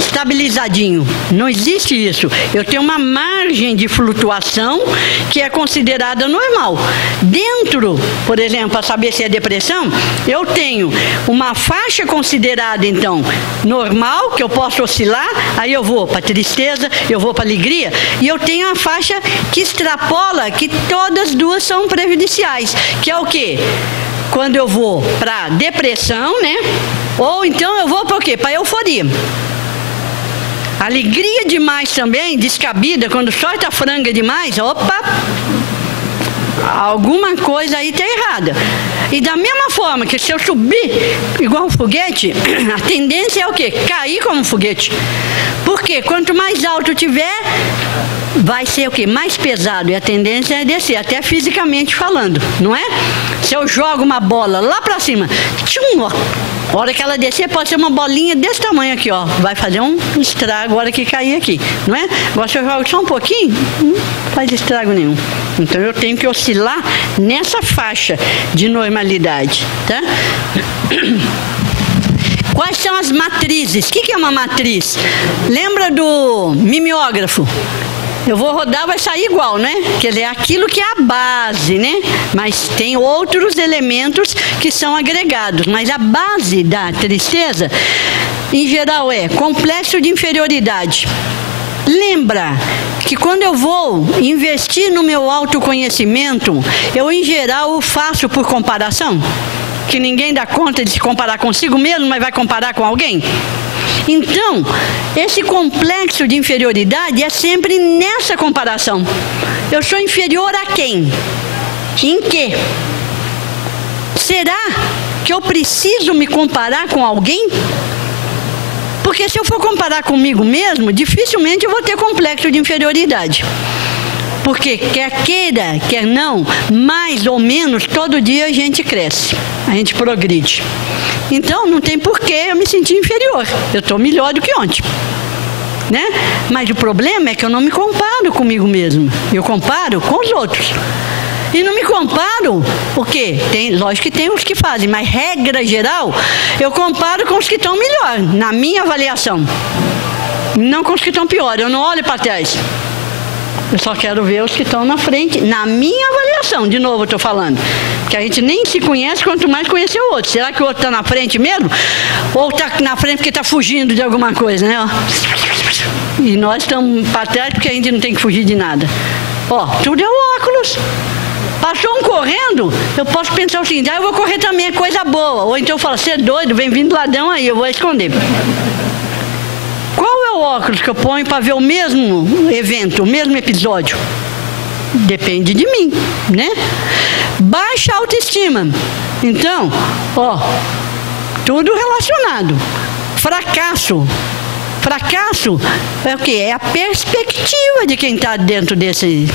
estabilizadinho. Não existe isso. Eu tenho uma margem de flutuação que é considerada normal. Dentro, por exemplo, para saber se é depressão, eu tenho uma faixa considerada, então, normal, que eu posso oscilar, aí eu vou para tristeza, eu vou para alegria, e eu tenho uma faixa que extrapola, que todas duas são prejudiciais, que é o quê? Quando eu vou para depressão, né? Ou então eu vou para o quê? Para euforia. Alegria demais também, descabida, quando solta a franga demais, opa, alguma coisa aí está errada. E da mesma forma que se eu subir igual um foguete, a tendência é o quê? Cair como um foguete. Porque quanto mais alto tiver, vai ser o quê? Mais pesado. E a tendência é descer, até fisicamente falando, não é? Se eu jogo uma bola lá para cima, tchum, ó, a hora que ela descer, pode ser uma bolinha desse tamanho aqui, ó. Vai fazer um estrago a hora que cair aqui, não é? Agora, se eu jogo só um pouquinho, não faz estrago nenhum. Então, eu tenho que oscilar nessa faixa de normalidade, tá? Quais são as matrizes? O que é uma matriz? Lembra do mimeógrafo? Eu vou rodar, vai sair igual, né? Quer dizer, aquilo que é a base, né? Mas tem outros elementos que são agregados. Mas a base da tristeza, em geral, é complexo de inferioridade. Lembra que quando eu vou investir no meu autoconhecimento, eu, em geral, o faço por comparação? Que ninguém dá conta de se comparar consigo mesmo, mas vai comparar com alguém? Então, esse complexo de inferioridade é sempre nessa comparação. Eu sou inferior a quem? Em quê? Será que eu preciso me comparar com alguém? Porque se eu for comparar comigo mesmo, dificilmente eu vou ter complexo de inferioridade. Porque quer queira, quer não, mais ou menos todo dia a gente cresce, a gente progride. Então não tem porquê eu me sentir inferior. Eu estou melhor do que ontem. Né? Mas o problema é que eu não me comparo comigo mesmo. Eu comparo com os outros. E não me comparo, porque lógico que tem os que fazem, mas regra geral, eu comparo com os que estão melhor, na minha avaliação. Não com os que estão pior, eu não olho para trás. Eu só quero ver os que estão na frente, na minha avaliação, de novo eu estou falando. Que a gente nem se conhece, quanto mais conhecer o outro. Será que o outro está na frente mesmo? Ou está na frente porque está fugindo de alguma coisa, né? E nós estamos para trás porque a gente não tem que fugir de nada. Ó, tudo é o óculos. Passou um correndo, eu posso pensar o seguinte, eu vou correr também, é coisa boa. Ou então eu falo, você é doido, vem vindo ladrão aí, eu vou esconder. Qual é o óculos que eu ponho para ver o mesmo evento, o mesmo episódio? Depende de mim, né? Baixa autoestima. Então, ó, tudo relacionado. Fracasso. Fracasso é o quê? É a perspectiva de quem está dentro desse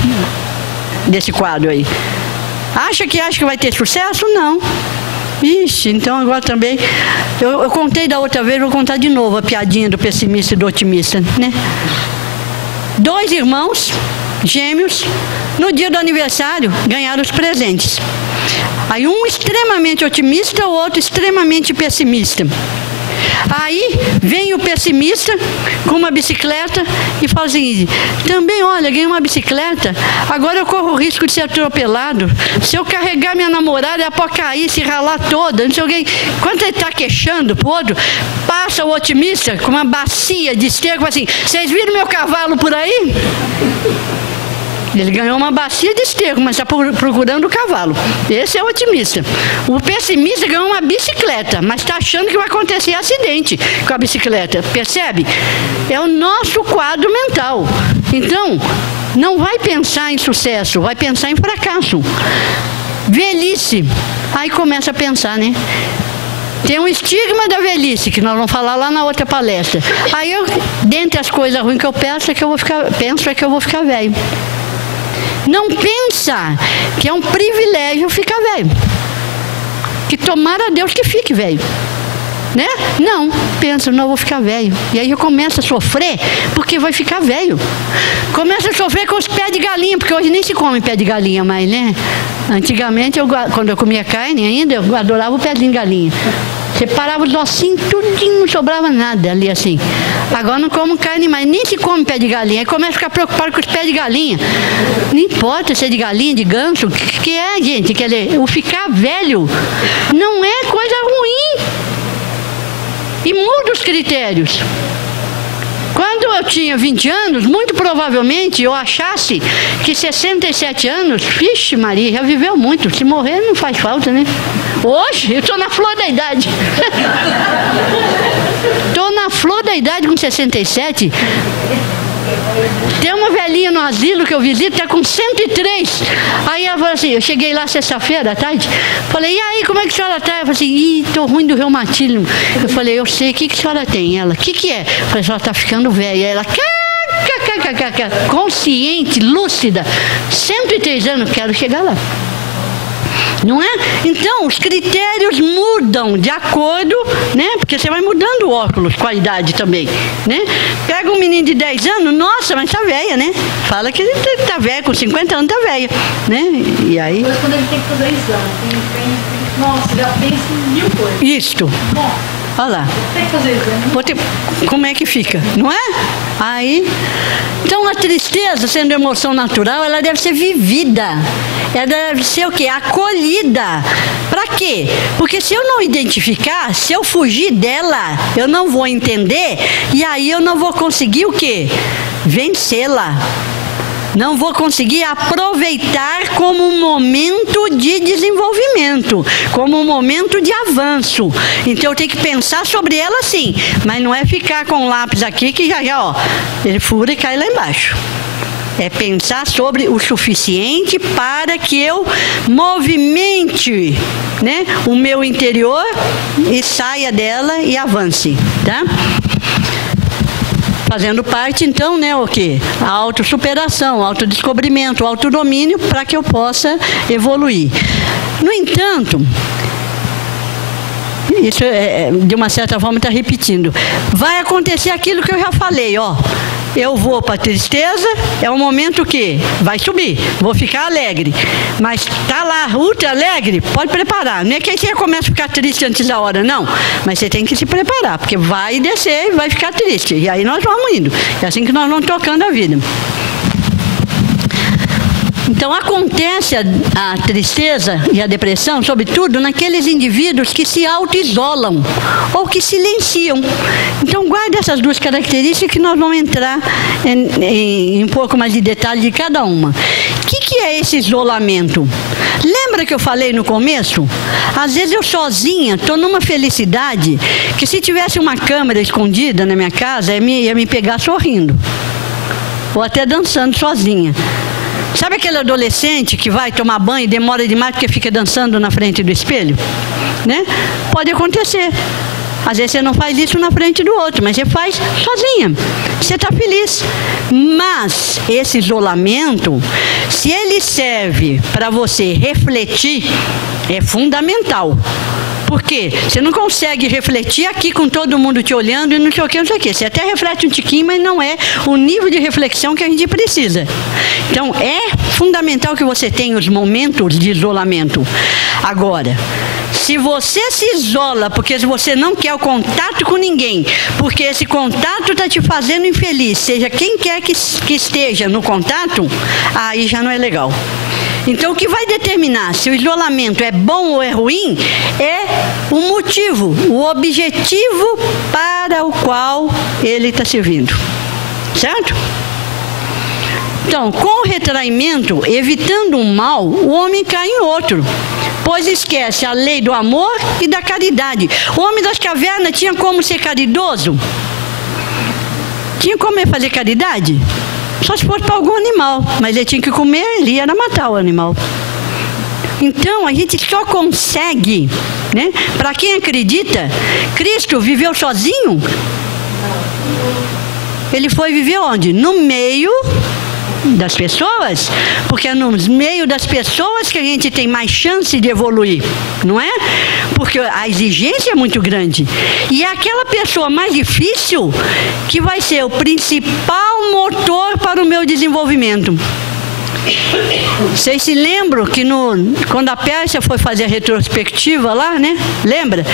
quadro aí. Acha que vai ter sucesso? Não. Ixi, então agora também... Eu contei da outra vez, vou contar de novo a piadinha do pessimista e do otimista, né? 2 irmãos gêmeos, no dia do aniversário, ganharam os presentes. Aí um extremamente otimista, o outro extremamente pessimista. Aí vem o pessimista com uma bicicleta e fala assim, também, olha, ganhei uma bicicleta, agora eu corro o risco de ser atropelado. Se eu carregar minha namorada, ela pode cair, se ralar toda, não sei o quê. Quando ele está queixando pro outro, passa o otimista com uma bacia de esterco e fala assim, vocês viram meu cavalo por aí? Ele ganhou uma bacia de esterco, mas está procurando o cavalo. Esse é o otimista. O pessimista ganhou uma bicicleta, mas está achando que vai acontecer acidente com a bicicleta. Percebe? É o nosso quadro mental. Então, não vai pensar em sucesso, vai pensar em fracasso. Velhice. Aí começa a pensar, né? Tem um estigma da velhice, que nós vamos falar lá na outra palestra. Aí, dentre as coisas ruins que eu penso, é que eu vou ficar velho. Não pensa que é um privilégio ficar velho. Que tomara a Deus que fique velho. Né? Não, pensa, não, eu vou ficar velho. E aí eu começo a sofrer porque vai ficar velho. Começa a sofrer com os pés de galinha, porque hoje nem se come pé de galinha mais, né? Antigamente, quando eu comia carne ainda, eu adorava o pé de galinha. Separava os ossinhos, tudinho, não sobrava nada ali assim. Agora não como carne mais, nem se come pé de galinha. Aí começa a ficar preocupado com os pés de galinha. Não importa se é de galinha, de ganso, o que é, gente? Quer dizer, o ficar velho não é coisa ruim. E muda os critérios. Quando eu tinha 20 anos, muito provavelmente eu achasse que 67 anos, vixe Maria, já viveu muito, se morrer não faz falta, né? Hoje eu estou na flor da idade. Estou na flor da idade com 67. Tem uma velhinha no asilo que eu visito, está com 103. Aí ela falou assim, eu cheguei lá sexta-feira à tarde, falei, e aí, como é que a senhora está? Eu falei assim, estou ruim do reumatismo. Eu falei, eu sei, o que a senhora tem? Ela, o que é? Eu falei, a senhora está ficando velha. Ela, consciente, lúcida, 103 anos, quero chegar lá. Não é? Então, os critérios mudam de acordo, né? Porque você vai mudando o óculos com a idade também, né? Pega um menino de 10 anos, nossa, mas tá velha, né? Fala que ele tá velha, com 50 anos tá velha, né? E aí... Depois quando ele tem que fazer exame, nossa, já pensa em mil coisas. Isto. Olha lá. Tem que fazer exame. Como é que fica, não é? Aí... Então, a tristeza, sendo emoção natural, ela deve ser vivida. Ela deve ser o quê? Acolhida. Para quê? Porque se eu não identificar, se eu fugir dela, eu não vou entender, e aí eu não vou conseguir o quê? Vencê-la. Não vou conseguir aproveitar como um momento de desenvolvimento, como um momento de avanço. Então eu tenho que pensar sobre ela sim, mas não é ficar com o lápis aqui que já, ó, ele fura e cai lá embaixo. É pensar sobre o suficiente para que eu movimente, né, o meu interior e saia dela e avance, tá? Fazendo parte, então, né, o quê? A autossuperação, autodescobrimento, autodomínio, para que eu possa evoluir. No entanto, isso de uma certa forma está repetindo. Vai acontecer aquilo que eu já falei, ó. Eu vou para a tristeza, é um momento que vai subir, vou ficar alegre. Mas tá lá, ultra alegre, pode preparar. Não é que aí você começa a ficar triste antes da hora, não. Mas você tem que se preparar, porque vai descer e vai ficar triste. E aí nós vamos indo. É assim que nós vamos tocando a vida. Então, acontece a tristeza e a depressão, sobretudo, naqueles indivíduos que se auto-isolam ou que silenciam. Então, guarde essas duas características que nós vamos entrar em um pouco mais de detalhe de cada uma. O que é esse isolamento? Lembra que eu falei no começo? Às vezes eu sozinha estou numa felicidade que se tivesse uma câmera escondida na minha casa, ia me pegar sorrindo. Ou até dançando sozinha. Sabe aquele adolescente que vai tomar banho e demora demais porque fica dançando na frente do espelho? Né? Pode acontecer. Às vezes você não faz isso na frente do outro, mas você faz sozinha. Você está feliz. Mas esse isolamento, se ele serve para você refletir, é fundamental. Por quê? Você não consegue refletir aqui com todo mundo te olhando e não sei o que, não sei o que. Você até reflete um tiquinho, mas não é o nível de reflexão que a gente precisa. Então, é fundamental que você tenha os momentos de isolamento. Agora, se você se isola porque você não quer o contato com ninguém, porque esse contato está te fazendo infeliz, seja quem quer que esteja no contato, aí já não é legal. Então, o que vai determinar se o isolamento é bom ou é ruim é o motivo, o objetivo para o qual ele está servindo. Certo? Então, com o retraimento, evitando um mal, o homem cai em outro, pois esquece a lei do amor e da caridade. O homem das cavernas tinha como ser caridoso? Tinha como fazer caridade? Só se fosse para algum animal, mas ele tinha que comer, ele ia matar o animal. Então, a gente só consegue, né? Para quem acredita, Cristo viveu sozinho? Ele foi viver onde? No meio das pessoas, porque é no meio das pessoas que a gente tem mais chance de evoluir, não é? Porque a exigência é muito grande. E é aquela pessoa mais difícil que vai ser o principal motor para o meu desenvolvimento. Vocês se lembram que quando a Pérsia foi fazer a retrospectiva lá, né? Lembra?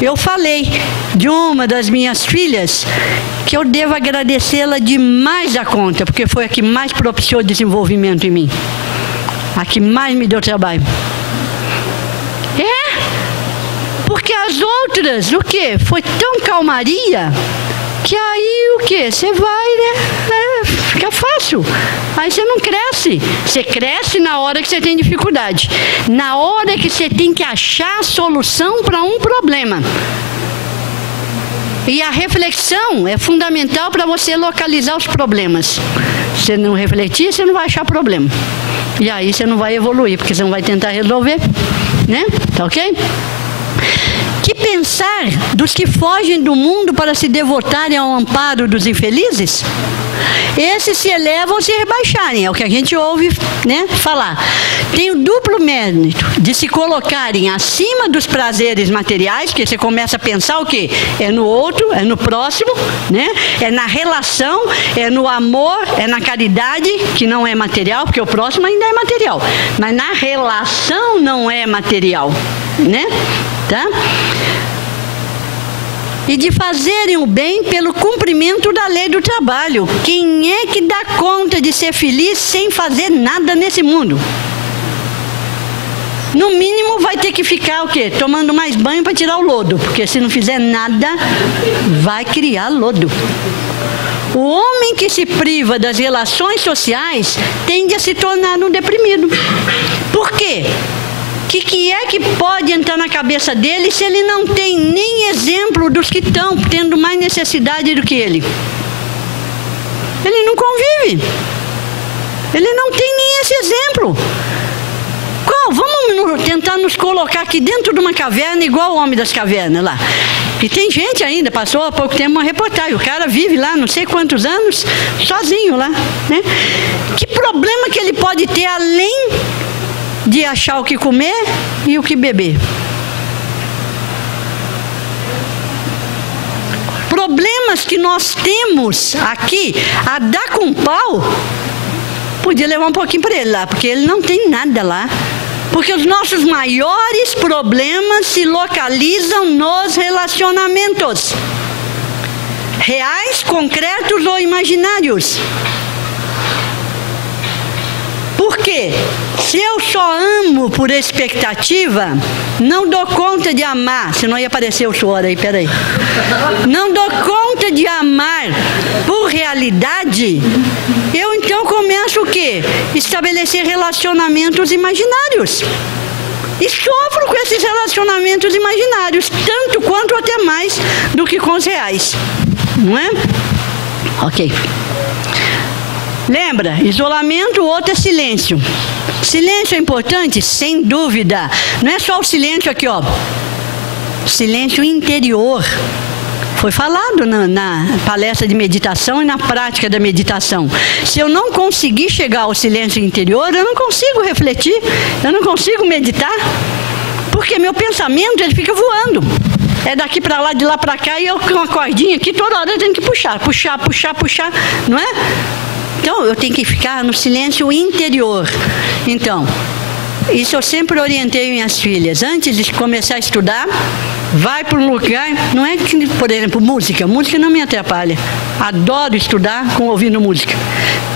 Eu falei de uma das minhas filhas que eu devo agradecê-la demais da conta, porque foi a que mais propiciou desenvolvimento em mim. A que mais me deu trabalho. Porque as outras, o quê? Foi tão calmaria que aí o quê? Você vai, né? Fica fácil. Aí você não cresce. Você cresce na hora que você tem dificuldade. Na hora que você tem que achar a solução para um problema. E a reflexão é fundamental para você localizar os problemas. Se você não refletir, você não vai achar problema. E aí você não vai evoluir, porque você não vai tentar resolver. Né? Tá ok? Que pensar dos que fogem do mundo para se devotarem ao amparo dos infelizes? Esses se elevam se rebaixarem, é o que a gente ouve, né, falar. Tem o duplo mérito de se colocarem acima dos prazeres materiais, que você começa a pensar o quê? É no outro, é no próximo, né? É na relação, é no amor, é na caridade, que não é material, porque o próximo ainda é material. Mas na relação não é material, né? Tá? E de fazerem o bem pelo cumprimento da lei do trabalho. Quem é que dá conta de ser feliz sem fazer nada nesse mundo? No mínimo vai ter que ficar o quê? Tomando mais banho para tirar o lodo, porque se não fizer nada, vai criar lodo. O homem que se priva das relações sociais tende a se tornar um deprimido. Por quê? O que é que pode entrar na cabeça dele se ele não tem nem exemplo dos que estão tendo mais necessidade do que ele? Ele não convive. Ele não tem nem esse exemplo. Vamos tentar nos colocar aqui dentro de uma caverna igual o homem das cavernas lá. E tem gente ainda, passou há pouco tempo uma reportagem, o cara vive lá não sei quantos anos, sozinho lá, né? Que problema que ele pode ter além de achar o que comer e o que beber? Problemas que nós temos aqui, a dar com pau, podia levar um pouquinho para ele lá, porque ele não tem nada lá. Porque os nossos maiores problemas se localizam nos relacionamentos. Reais, concretos ou imaginários. Por quê? Se eu só amo por expectativa, não dou conta de amar. Senão ia aparecer o suor aí, peraí. Não dou conta de amar por realidade. Eu então começo o quê? Estabelecer relacionamentos imaginários. E sofro com esses relacionamentos imaginários, tanto quanto até mais do que com os reais. Não é? Ok. Lembra, isolamento, o outro é silêncio. Silêncio é importante? Sem dúvida. Não é só o silêncio aqui, ó. Silêncio interior. Foi falado na palestra de meditação e na prática da meditação. Se eu não conseguir chegar ao silêncio interior, eu não consigo refletir, eu não consigo meditar. Porque meu pensamento, ele fica voando. É daqui para lá, de lá para cá, e eu com uma cordinha aqui, toda hora eu tenho que puxar, não é? Então, eu tenho que ficar no silêncio interior. Então, isso eu sempre orientei minhas filhas. Antes de começar a estudar, vai para um lugar, não é que, por exemplo, música não me atrapalha. Adoro estudar ouvindo música.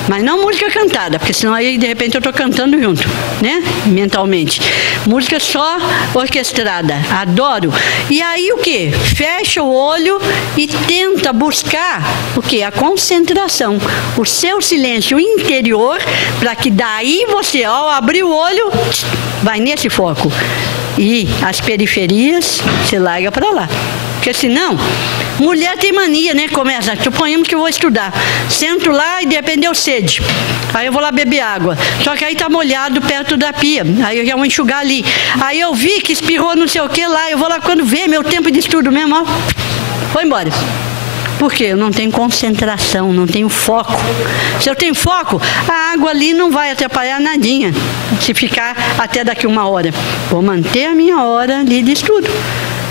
Mas não música cantada, porque senão aí de repente eu estou cantando junto, né? Mentalmente. Música só orquestrada, adoro. E aí o quê? Fecha o olho e tenta buscar o quê? A concentração, o seu silêncio interior, para que daí você, ao abrir o olho, vai nesse foco. E as periferias, você larga para lá. Porque senão, mulher tem mania, né? Começa, suponhamos que eu vou estudar. Sento lá e de repente deu sede. Aí eu vou lá beber água. Só que aí tá molhado perto da pia. Aí eu já vou enxugar ali. Aí eu vi que espirrou não sei o que lá. Eu vou lá quando vê, meu tempo de estudo mesmo, ó. Foi embora. Por quê? Eu não tenho concentração, não tenho foco. Se eu tenho foco, a água ali não vai atrapalhar nadinha. Se ficar até daqui 1 hora. Vou manter a minha hora ali de estudo.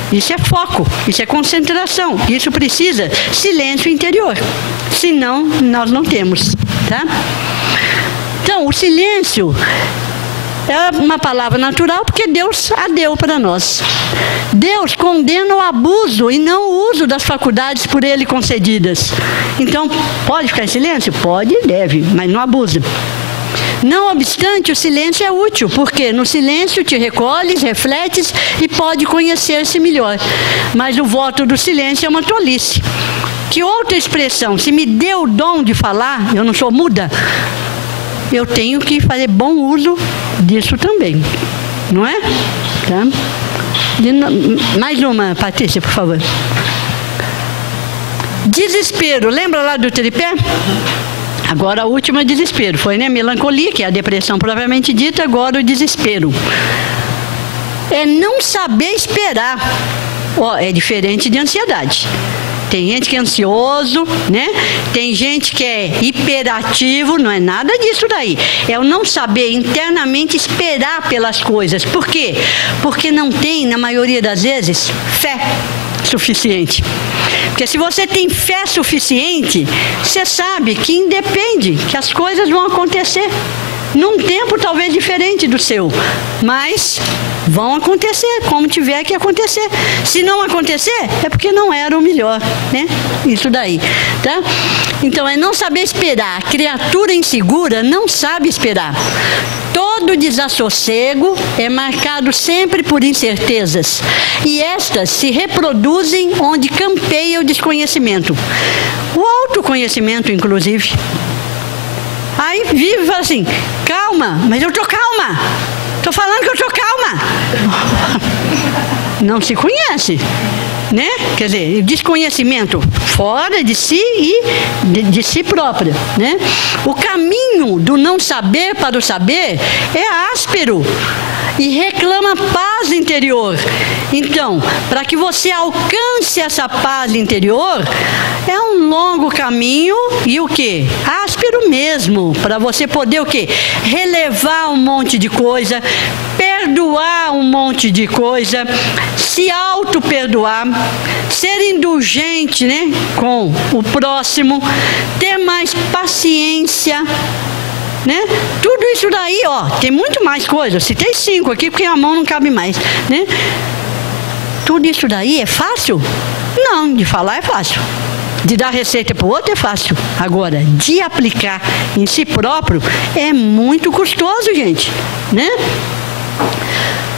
Isso é foco, isso é concentração. Isso precisa silêncio interior. Senão, nós não temos. Tá? Então, o silêncio é uma palavra natural porque Deus a deu para nós. Deus condena o abuso e não o uso das faculdades por Ele concedidas. Então, pode ficar em silêncio? Pode e deve, mas não abusa. Não obstante, o silêncio é útil, porque no silêncio te recolhes, refletes e pode conhecer-se melhor. Mas o voto do silêncio é uma tolice. Que outra expressão? Se me deu o dom de falar, eu não sou muda, eu tenho que fazer bom uso disso também. Não é? Tá? Mais uma, Patrícia, por favor. Desespero. Lembra lá do tripé? Agora a última é desespero. Foi, né? Melancolia, que é a depressão propriamente dita. Agora o desespero. É não saber esperar. É diferente de ansiedade. Tem gente que é ansioso, né? Tem gente que é hiperativo, não é nada disso daí. É o não saber internamente esperar pelas coisas. Por quê? Porque não tem, na maioria das vezes, fé suficiente. Porque se você tem fé suficiente, você sabe que independe, que as coisas vão acontecer. Num tempo talvez diferente do seu, mas vão acontecer, como tiver que acontecer. Se não acontecer, é porque não era o melhor, né? Isso daí, tá? Então, é não saber esperar. A criatura insegura não sabe esperar. Todo desassossego é marcado sempre por incertezas. E estas se reproduzem onde campeia o desconhecimento. O autoconhecimento, inclusive. Aí vive e fala assim, calma, mas eu tô calma. Tô falando que eu tô calma. Não se conhece. né? Quer dizer, desconhecimento fora de si e de si própria, né? O caminho do não saber para o saber é áspero e reclama paz interior. Então, para que você alcance essa paz interior, é um longo caminho e o quê? Áspero mesmo, para você poder o quê? Relevar um monte de coisa, perdoar um monte de coisa, se auto-perdoar, ser indulgente, né, com o próximo, ter mais paciência, né? Tudo isso daí, ó, tem muito mais coisa. Citei 5 aqui porque a mão não cabe mais, né? Tudo isso daí é fácil? Não, de falar é fácil. De dar receita para o outro é fácil. Agora, de aplicar em si próprio é muito custoso, gente, né?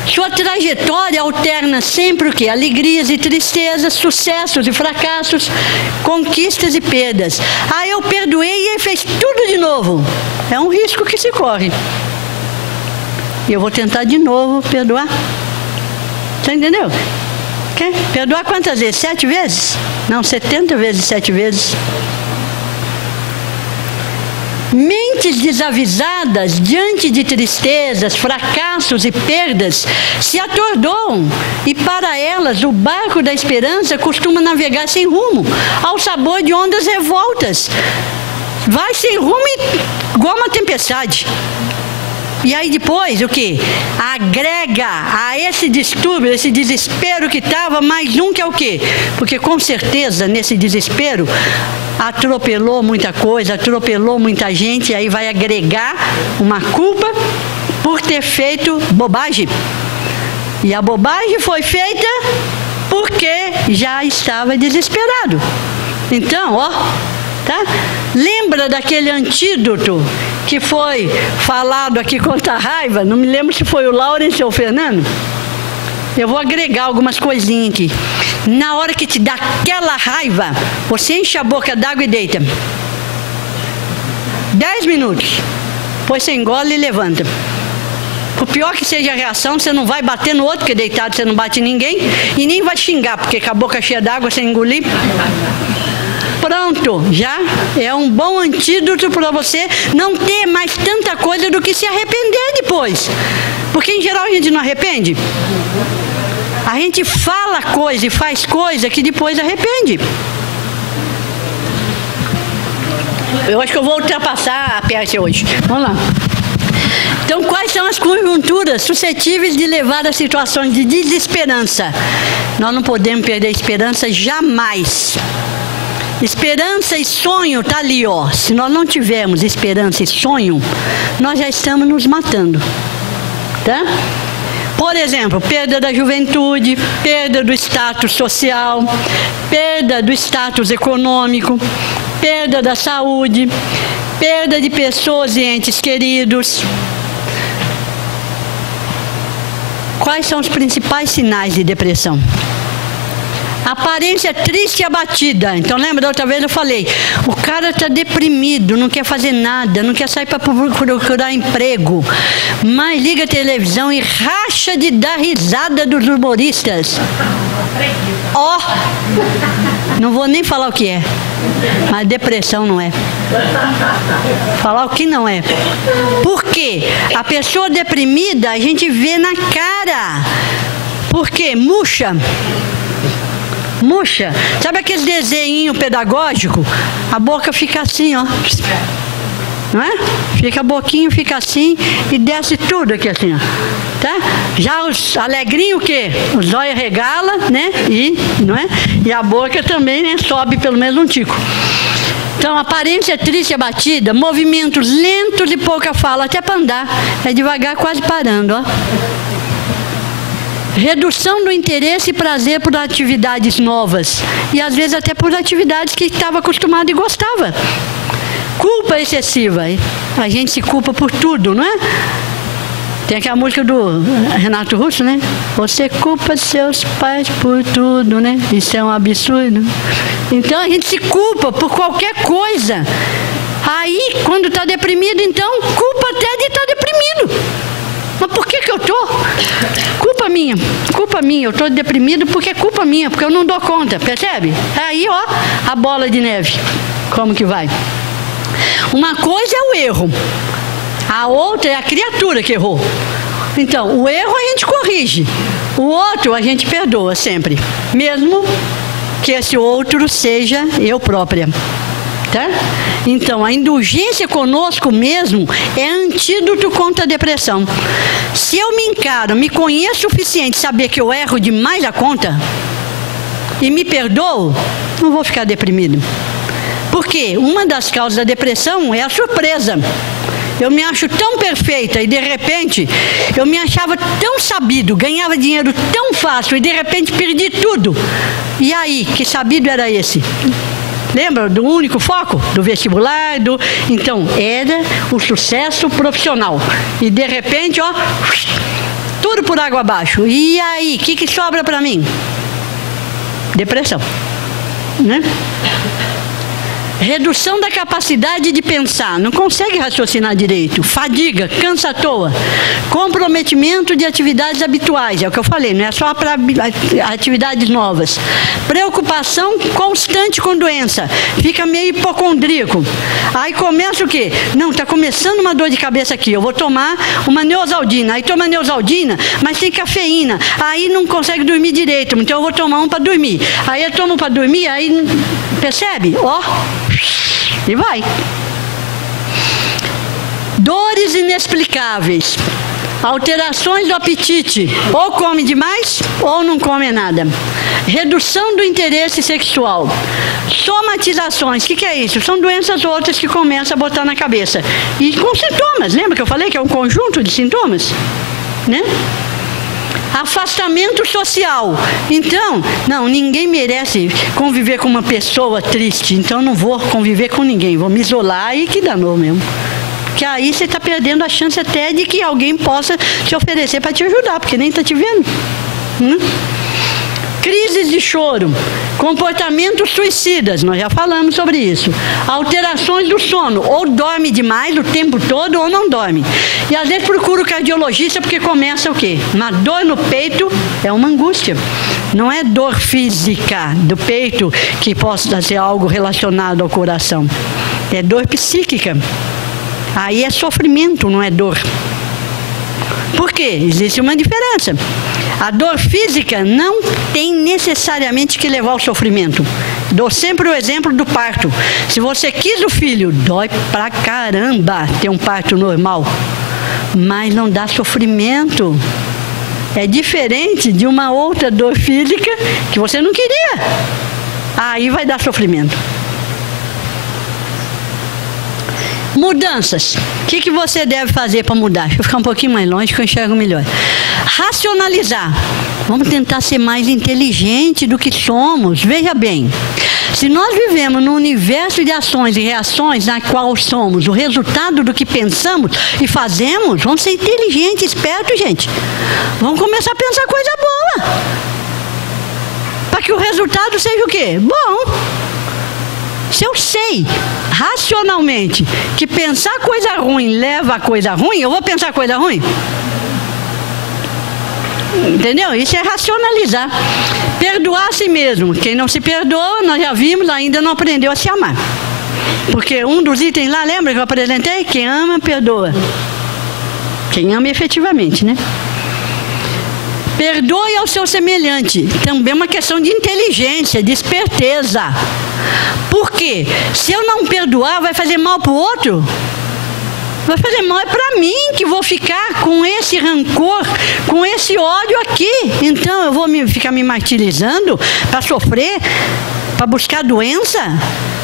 Sua trajetória alterna sempre o quê? Alegrias e tristezas, sucessos e fracassos, conquistas e perdas. Ah, eu perdoei e ele fez tudo de novo. É um risco que se corre. E eu vou tentar de novo perdoar. Você entendeu? Quer perdoar quantas vezes? 7 vezes? Não, 70 vezes 7 vezes. Mentes desavisadas diante de tristezas, fracassos e perdas se atordoam, e para elas o barco da esperança costuma navegar sem rumo, ao sabor de ondas revoltas. Vai sem rumo igual uma tempestade. E aí depois, o que? Agrega a esse distúrbio, esse desespero que estava, mais um que é o quê? Porque com certeza, nesse desespero, atropelou muita coisa, atropelou muita gente, e aí vai agregar uma culpa por ter feito bobagem. E a bobagem foi feita porque já estava desesperado. Então, ó, tá? Lembra daquele antídoto que foi falado aqui contra a raiva? Não me lembro se foi o Lawrence ou o Fernando. Eu vou agregar algumas coisinhas aqui. Na hora que te dá aquela raiva, você enche a boca d'água e deita. 10 minutos. Depois você engole e levanta. Por pior que seja a reação, você não vai bater no outro, porque deitado você não bate em ninguém, e nem vai xingar, porque com a boca cheia d'água você engolir. Pronto, já é um bom antídoto para você não ter mais tanta coisa do que se arrepender depois. Porque em geral a gente não arrepende. A gente fala coisa e faz coisa que depois arrepende. Eu acho que eu vou ultrapassar a PS hoje. Vamos lá. Então, quais são as conjunturas suscetíveis de levar a situações de desesperança? Nós não podemos perder a esperança jamais. Esperança e sonho está ali, ó. Se nós não tivermos esperança e sonho, nós já estamos nos matando, tá? Por exemplo, perda da juventude, perda do status social, perda do status econômico, perda da saúde, perda de pessoas e entes queridos. Quais são os principais sinais de depressão? Aparência triste e abatida. Então lembra da outra vez eu falei, o cara está deprimido, não quer fazer nada, não quer sair para procurar emprego, mas liga a televisão e racha de dar risada dos humoristas. Ó, não vou nem falar o que é, mas depressão não é. Falar o que não é. Por quê? A pessoa deprimida a gente vê na cara. Por quê? Murcha. Murcha. Sabe aquele desenho pedagógico? A boca fica assim, ó. Não é? Fica a boquinha, fica assim e desce tudo aqui assim, ó. Tá? Já os alegrinhos o quê? O zóio regala, né? Não é? E a boca também, né? Sobe pelo menos um tico. Então, aparência triste e abatida, movimentos lentos e pouca fala, até para andar. É devagar, quase parando, ó. Redução do interesse e prazer por atividades novas. E às vezes até por atividades que estava acostumado e gostava. Culpa excessiva. A gente se culpa por tudo, não é? Tem aquela música do Renato Russo, né? Você culpa seus pais por tudo, né? Isso é um absurdo. Então a gente se culpa por qualquer coisa. Aí, quando está deprimido, então, culpa até de estar deprimido. Mas por que eu estou? Culpa minha, eu estou deprimido porque é culpa minha, porque eu não dou conta, percebe? Aí, ó, a bola de neve, como que vai? Uma coisa é o erro, a outra é a criatura que errou. Então, o erro a gente corrige, o outro a gente perdoa sempre, mesmo que esse outro seja eu própria. Tá? Então, a indulgência conosco mesmo é antídoto contra a depressão. Se eu me encaro, me conheço o suficiente saber que eu erro demais a conta e me perdoo, não vou ficar deprimido. Porque uma das causas da depressão é a surpresa. Eu me acho tão perfeita e de repente eu me achava tão sabido, ganhava dinheiro tão fácil e de repente perdi tudo. E aí, que sabido era esse? Lembra do único foco? Do vestibular, Então, era o sucesso profissional. E de repente, ó, tudo por água abaixo. E aí, o que sobra para mim? Depressão. Né? Redução da capacidade de pensar, não consegue raciocinar direito, fadiga, cansa à toa, comprometimento de atividades habituais, é o que eu falei, não é só para atividades novas, preocupação constante com doença, fica meio hipocondríaco, aí começa o quê? Não, está começando uma dor de cabeça aqui, eu vou tomar uma Neosaldina, aí toma Neosaldina, mas tem cafeína, aí não consegue dormir direito, então eu vou tomar um para dormir, aí eu tomo para dormir, aí, percebe? Ó, e vai. Dores inexplicáveis, alterações do apetite, ou come demais ou não come nada. Redução do interesse sexual, somatizações, o que é isso? São doenças outras que começam a botar na cabeça. E com sintomas, lembra que eu falei que é um conjunto de sintomas? Né? Afastamento social. Então, não, ninguém merece conviver com uma pessoa triste, então não vou conviver com ninguém, vou me isolar e que danou mesmo. Porque aí você está perdendo a chance até de que alguém possa te oferecer para te ajudar, porque nem está te vendo. Crises de choro, comportamentos suicidas, nós já falamos sobre isso. Alterações do sono, ou dorme demais o tempo todo ou não dorme. E às vezes procura o cardiologista porque começa o quê? Uma dor no peito é uma angústia. Não é dor física do peito que possa ser algo relacionado ao coração. É dor psíquica. Aí é sofrimento, não é dor. Por quê? Existe uma diferença. A dor física não tem necessariamente que levar ao sofrimento. Dou sempre o exemplo do parto. Se você quis o filho, dói pra caramba ter um parto normal. Mas não dá sofrimento. É diferente de uma outra dor física que você não queria. Aí vai dar sofrimento. Mudanças. O que você deve fazer para mudar? Deixa eu ficar um pouquinho mais longe que eu enxergo melhor. Racionalizar. Vamos tentar ser mais inteligente do que somos. Veja bem, se nós vivemos num universo de ações e reações na qual somos o resultado do que pensamos e fazemos, vamos ser inteligentes, espertos, gente. Vamos começar a pensar coisa boa. Para que o resultado seja o quê? Bom. Se eu sei racionalmente que pensar coisa ruim leva a coisa ruim, eu vou pensar coisa ruim? Entendeu? Isso é racionalizar. Perdoar a si mesmo. Quem não se perdoa, nós já vimos, ainda não aprendeu a se amar. Porque um dos itens lá, lembra que eu apresentei? Quem ama, perdoa. Quem ama efetivamente, né? Perdoe ao seu semelhante. Também é uma questão de inteligência, de esperteza. Por quê? Se eu não perdoar, vai fazer mal para o outro? Vai fazer mal para mim, que vou ficar com esse rancor, com esse ódio aqui. Então eu vou ficar me martirizando para sofrer, para buscar doença?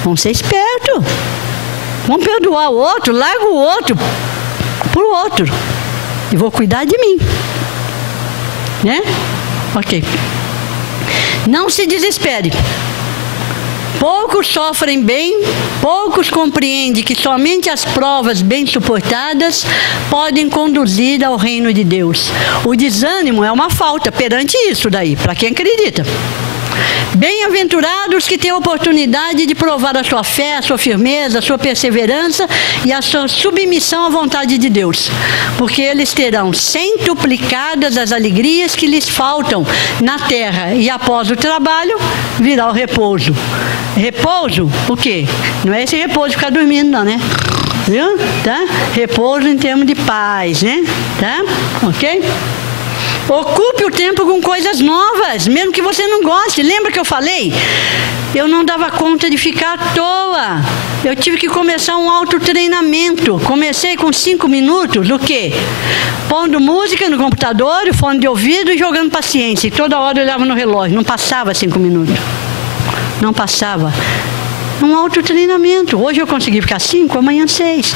Vamos ser espertos. Vamos perdoar o outro, largo o outro para o outro. E vou cuidar de mim. Né? Ok. Não se desespere. Poucos sofrem bem, poucos compreendem que somente as provas bem suportadas podem conduzir ao reino de Deus. O desânimo é uma falta perante isso daí, para quem acredita. Bem-aventurados que têm a oportunidade de provar a sua fé, a sua firmeza, a sua perseverança e a sua submissão à vontade de Deus, porque eles terão centuplicadas as alegrias que lhes faltam na terra, e após o trabalho virá o repouso. Repouso, o quê? Não é esse repouso de ficar dormindo, não, né? Viu? Tá? Repouso em termos de paz, né? Tá? Ok? Ocupe o tempo com coisas novas, mesmo que você não goste. Lembra que eu falei? Eu não dava conta de ficar à toa. Eu tive que começar um autotreinamento. Comecei com 5 minutos, o quê? Pondo música no computador, fone de ouvido e jogando paciência. E toda hora eu olhava no relógio, não passava 5 minutos. Não passava. Um autotreinamento. Hoje eu consegui ficar 5, amanhã 6.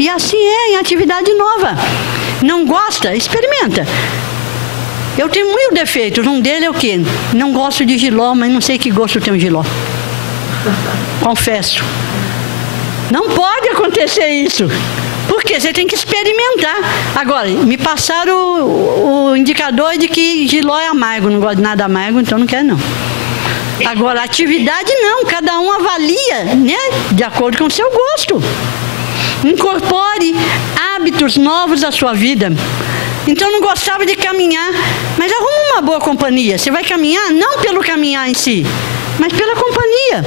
E assim é, em atividade nova. Não gosta? Experimenta. Eu tenho muitos defeitos. Um deles é o quê? Não gosto de jiló, mas não sei que gosto tem um jiló. Confesso. Não pode acontecer isso. Porque você tem que experimentar. Agora, me passaram o indicador de que jiló é amargo. Não gosto de nada amargo, então não quero não. Agora, atividade não. Cada um avalia, né? De acordo com o seu gosto. Incorpore hábitos novos à sua vida. Então, não gostava de caminhar, mas arruma uma boa companhia. Você vai caminhar não pelo caminhar em si, mas pela companhia.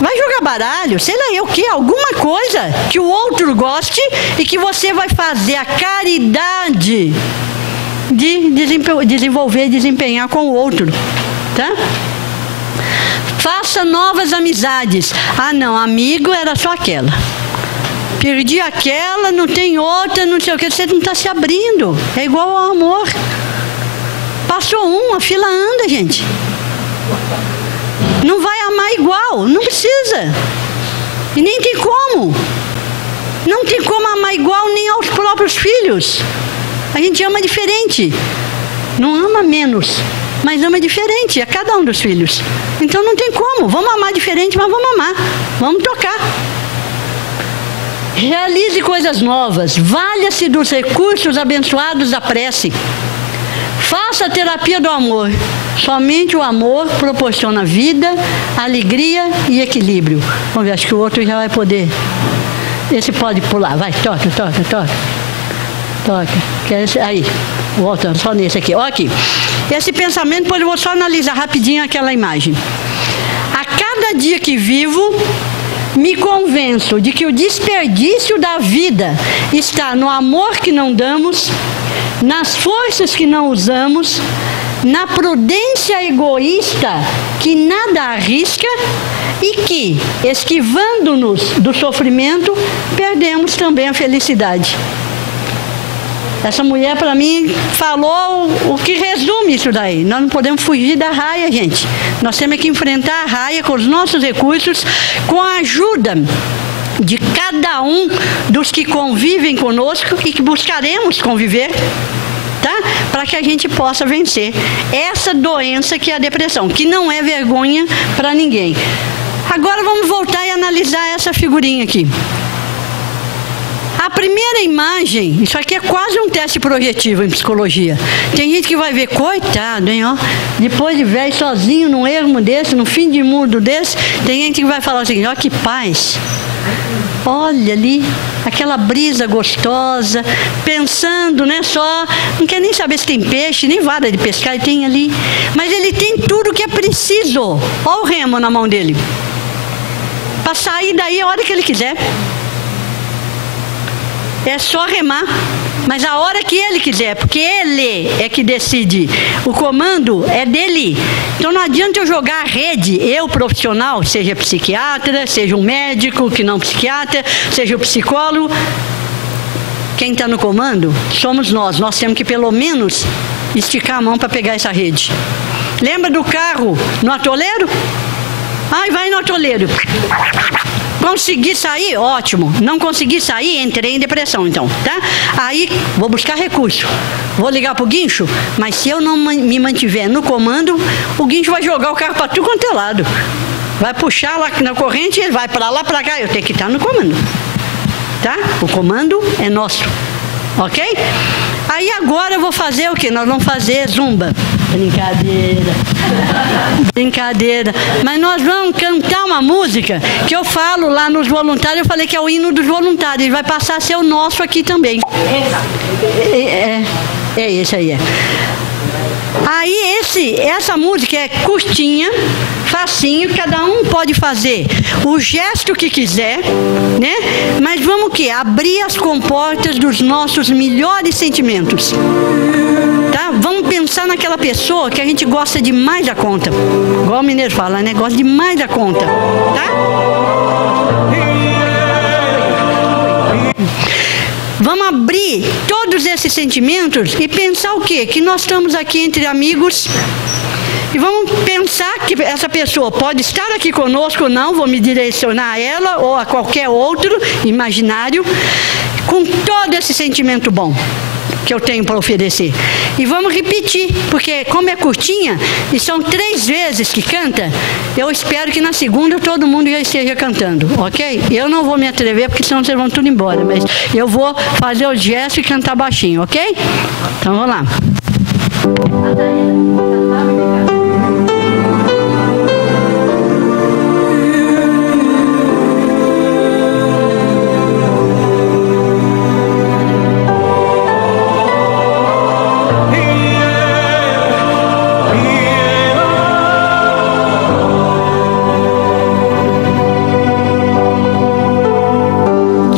Vai jogar baralho, sei lá o que, alguma coisa que o outro goste e que você vai fazer a caridade de desenvolver e desempenhar com o outro, tá? Faça novas amizades. Ah, não, amigo era só aquela. Perdi aquela, não tem outra, não sei o que. Você não está se abrindo. É igual ao amor. Passou a fila anda, gente. Não vai amar igual, não precisa. E nem tem como. Não tem como amar igual nem aos próprios filhos. A gente ama diferente. Não ama menos, mas ama diferente a cada um dos filhos. Então não tem como. Vamos amar diferente, mas vamos amar. Vamos tocar. Realize coisas novas. Valha-se dos recursos abençoados da prece. Faça a terapia do amor. Somente o amor proporciona vida, alegria e equilíbrio. Vamos ver, acho que o outro já vai poder. Esse pode pular. Vai, toca. Aí, o outro, só nesse aqui. Olha aqui. Esse pensamento, depois eu vou só analisar rapidinho aquela imagem. A cada dia que vivo, me convenço de que o desperdício da vida está no amor que não damos, nas forças que não usamos, na prudência egoísta que nada arrisca e que, esquivando-nos do sofrimento, perdemos também a felicidade. Essa mulher, para mim, falou o que resume isso daí. Nós não podemos fugir da raia, gente. Nós temos que enfrentar a raia com os nossos recursos, com a ajuda de cada um dos que convivem conosco e que buscaremos conviver, tá? Para que a gente possa vencer essa doença que é a depressão, que não é vergonha para ninguém. Agora vamos voltar e analisar essa figurinha aqui. A primeira imagem, isso aqui é quase um teste projetivo em psicologia. Tem gente que vai ver, coitado, hein, ó, depois de velho sozinho num ermo desse, no fim de mundo desse, tem gente que vai falar assim, ó, que paz. Olha ali, aquela brisa gostosa, pensando, né, só, não quer nem saber se tem peixe, nem vara de pescar, ele tem ali. Mas ele tem tudo que é preciso. Olha o remo na mão dele. Para sair daí a hora que ele quiser. É só remar, mas a hora que ele quiser, porque ele é que decide. O comando é dele. Então não adianta eu jogar a rede, eu profissional, seja psiquiatra, seja um médico que não psiquiatra, seja o psicólogo. Quem está no comando somos nós. Nós temos que pelo menos esticar a mão para pegar essa rede. Lembra do carro no atoleiro? Ai, vai no atoleiro. Consegui sair? Ótimo. Não consegui sair? Entrei em depressão, então, tá? Aí, vou buscar recurso. Vou ligar pro guincho, mas se eu não me mantiver no comando, o guincho vai jogar o carro para tudo quanto é lado. Vai puxar lá na corrente, ele vai para lá, para cá. Eu tenho que estar no comando, tá? O comando é nosso, ok? Aí agora eu vou fazer o quê? Nós vamos fazer zumba. Brincadeira. Brincadeira. Mas nós vamos cantar uma música que eu falo lá nos voluntários, eu falei que é o hino dos voluntários, ele vai passar a ser o nosso aqui também. É esse aí. Aí essa música é curtinha, facinho, cada um pode fazer o gesto que quiser, né? Mas vamos abrir as comportas dos nossos melhores sentimentos. Tá? Vamos pensar naquela pessoa que a gente gosta demais da conta. Igual o mineiro fala, né? Gosta demais da conta. Tá? Vamos abrir todos esses sentimentos e pensar o quê? Que nós estamos aqui entre amigos e vamos pensar que essa pessoa pode estar aqui conosco, não, vou me direcionar a ela ou a qualquer outro imaginário com todo esse sentimento bom que eu tenho para oferecer. E vamos repetir, porque como é curtinha, e são 3 vezes que canta, eu espero que na segunda todo mundo já esteja cantando, ok? Eu não vou me atrever, porque senão vocês vão tudo embora, mas eu vou fazer o gesto e cantar baixinho, ok? Então vamos lá.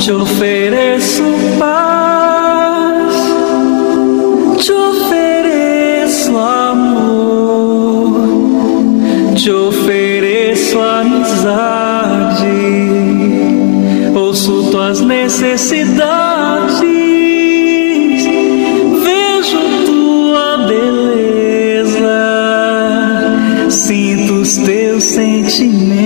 Te ofereço paz, te ofereço amor, te ofereço amizade, ouço tuas necessidades, vejo tua beleza, sinto os teus sentimentos.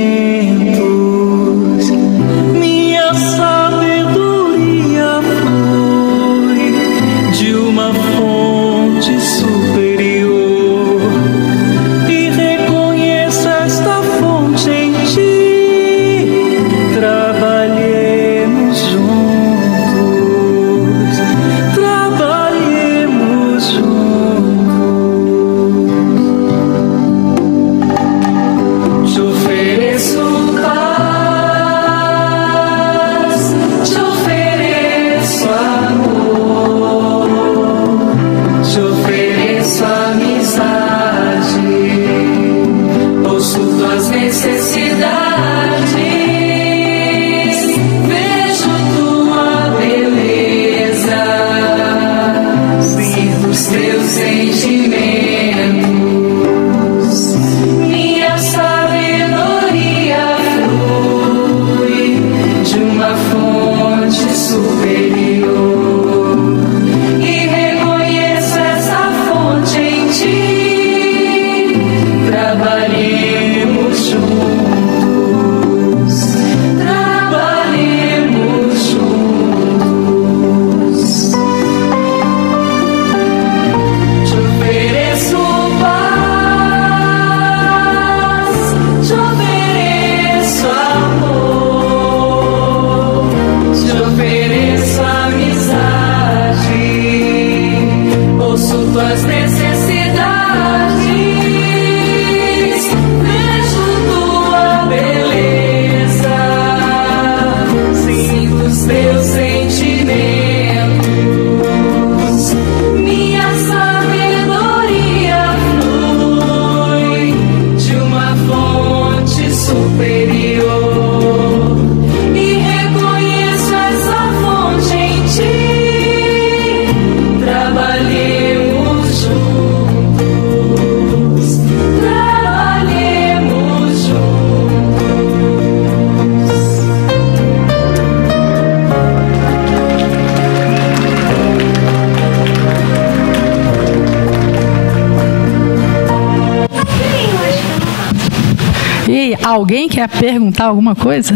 Alguém quer perguntar alguma coisa?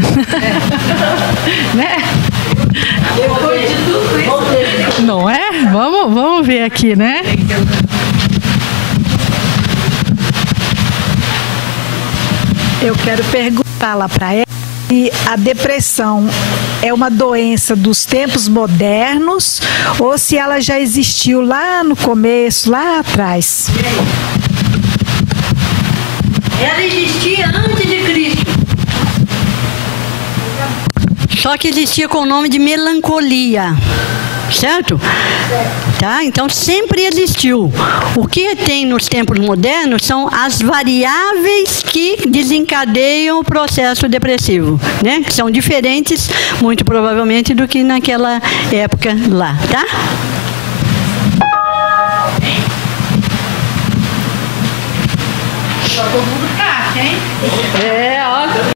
Né? Depois de tudo isso. Não é? Vamos ver aqui, né? Eu quero perguntar lá para ela se a depressão é uma doença dos tempos modernos ou se ela já existiu lá no começo, lá atrás. Ela existia antes de Cristo. Só que existia com o nome de melancolia. Certo? Tá? Então sempre existiu. O que tem nos tempos modernos são as variáveis que desencadeiam o processo depressivo, né? Que são diferentes, muito provavelmente, do que naquela época lá, tá? Todo mundo caixa, hein? É, ó.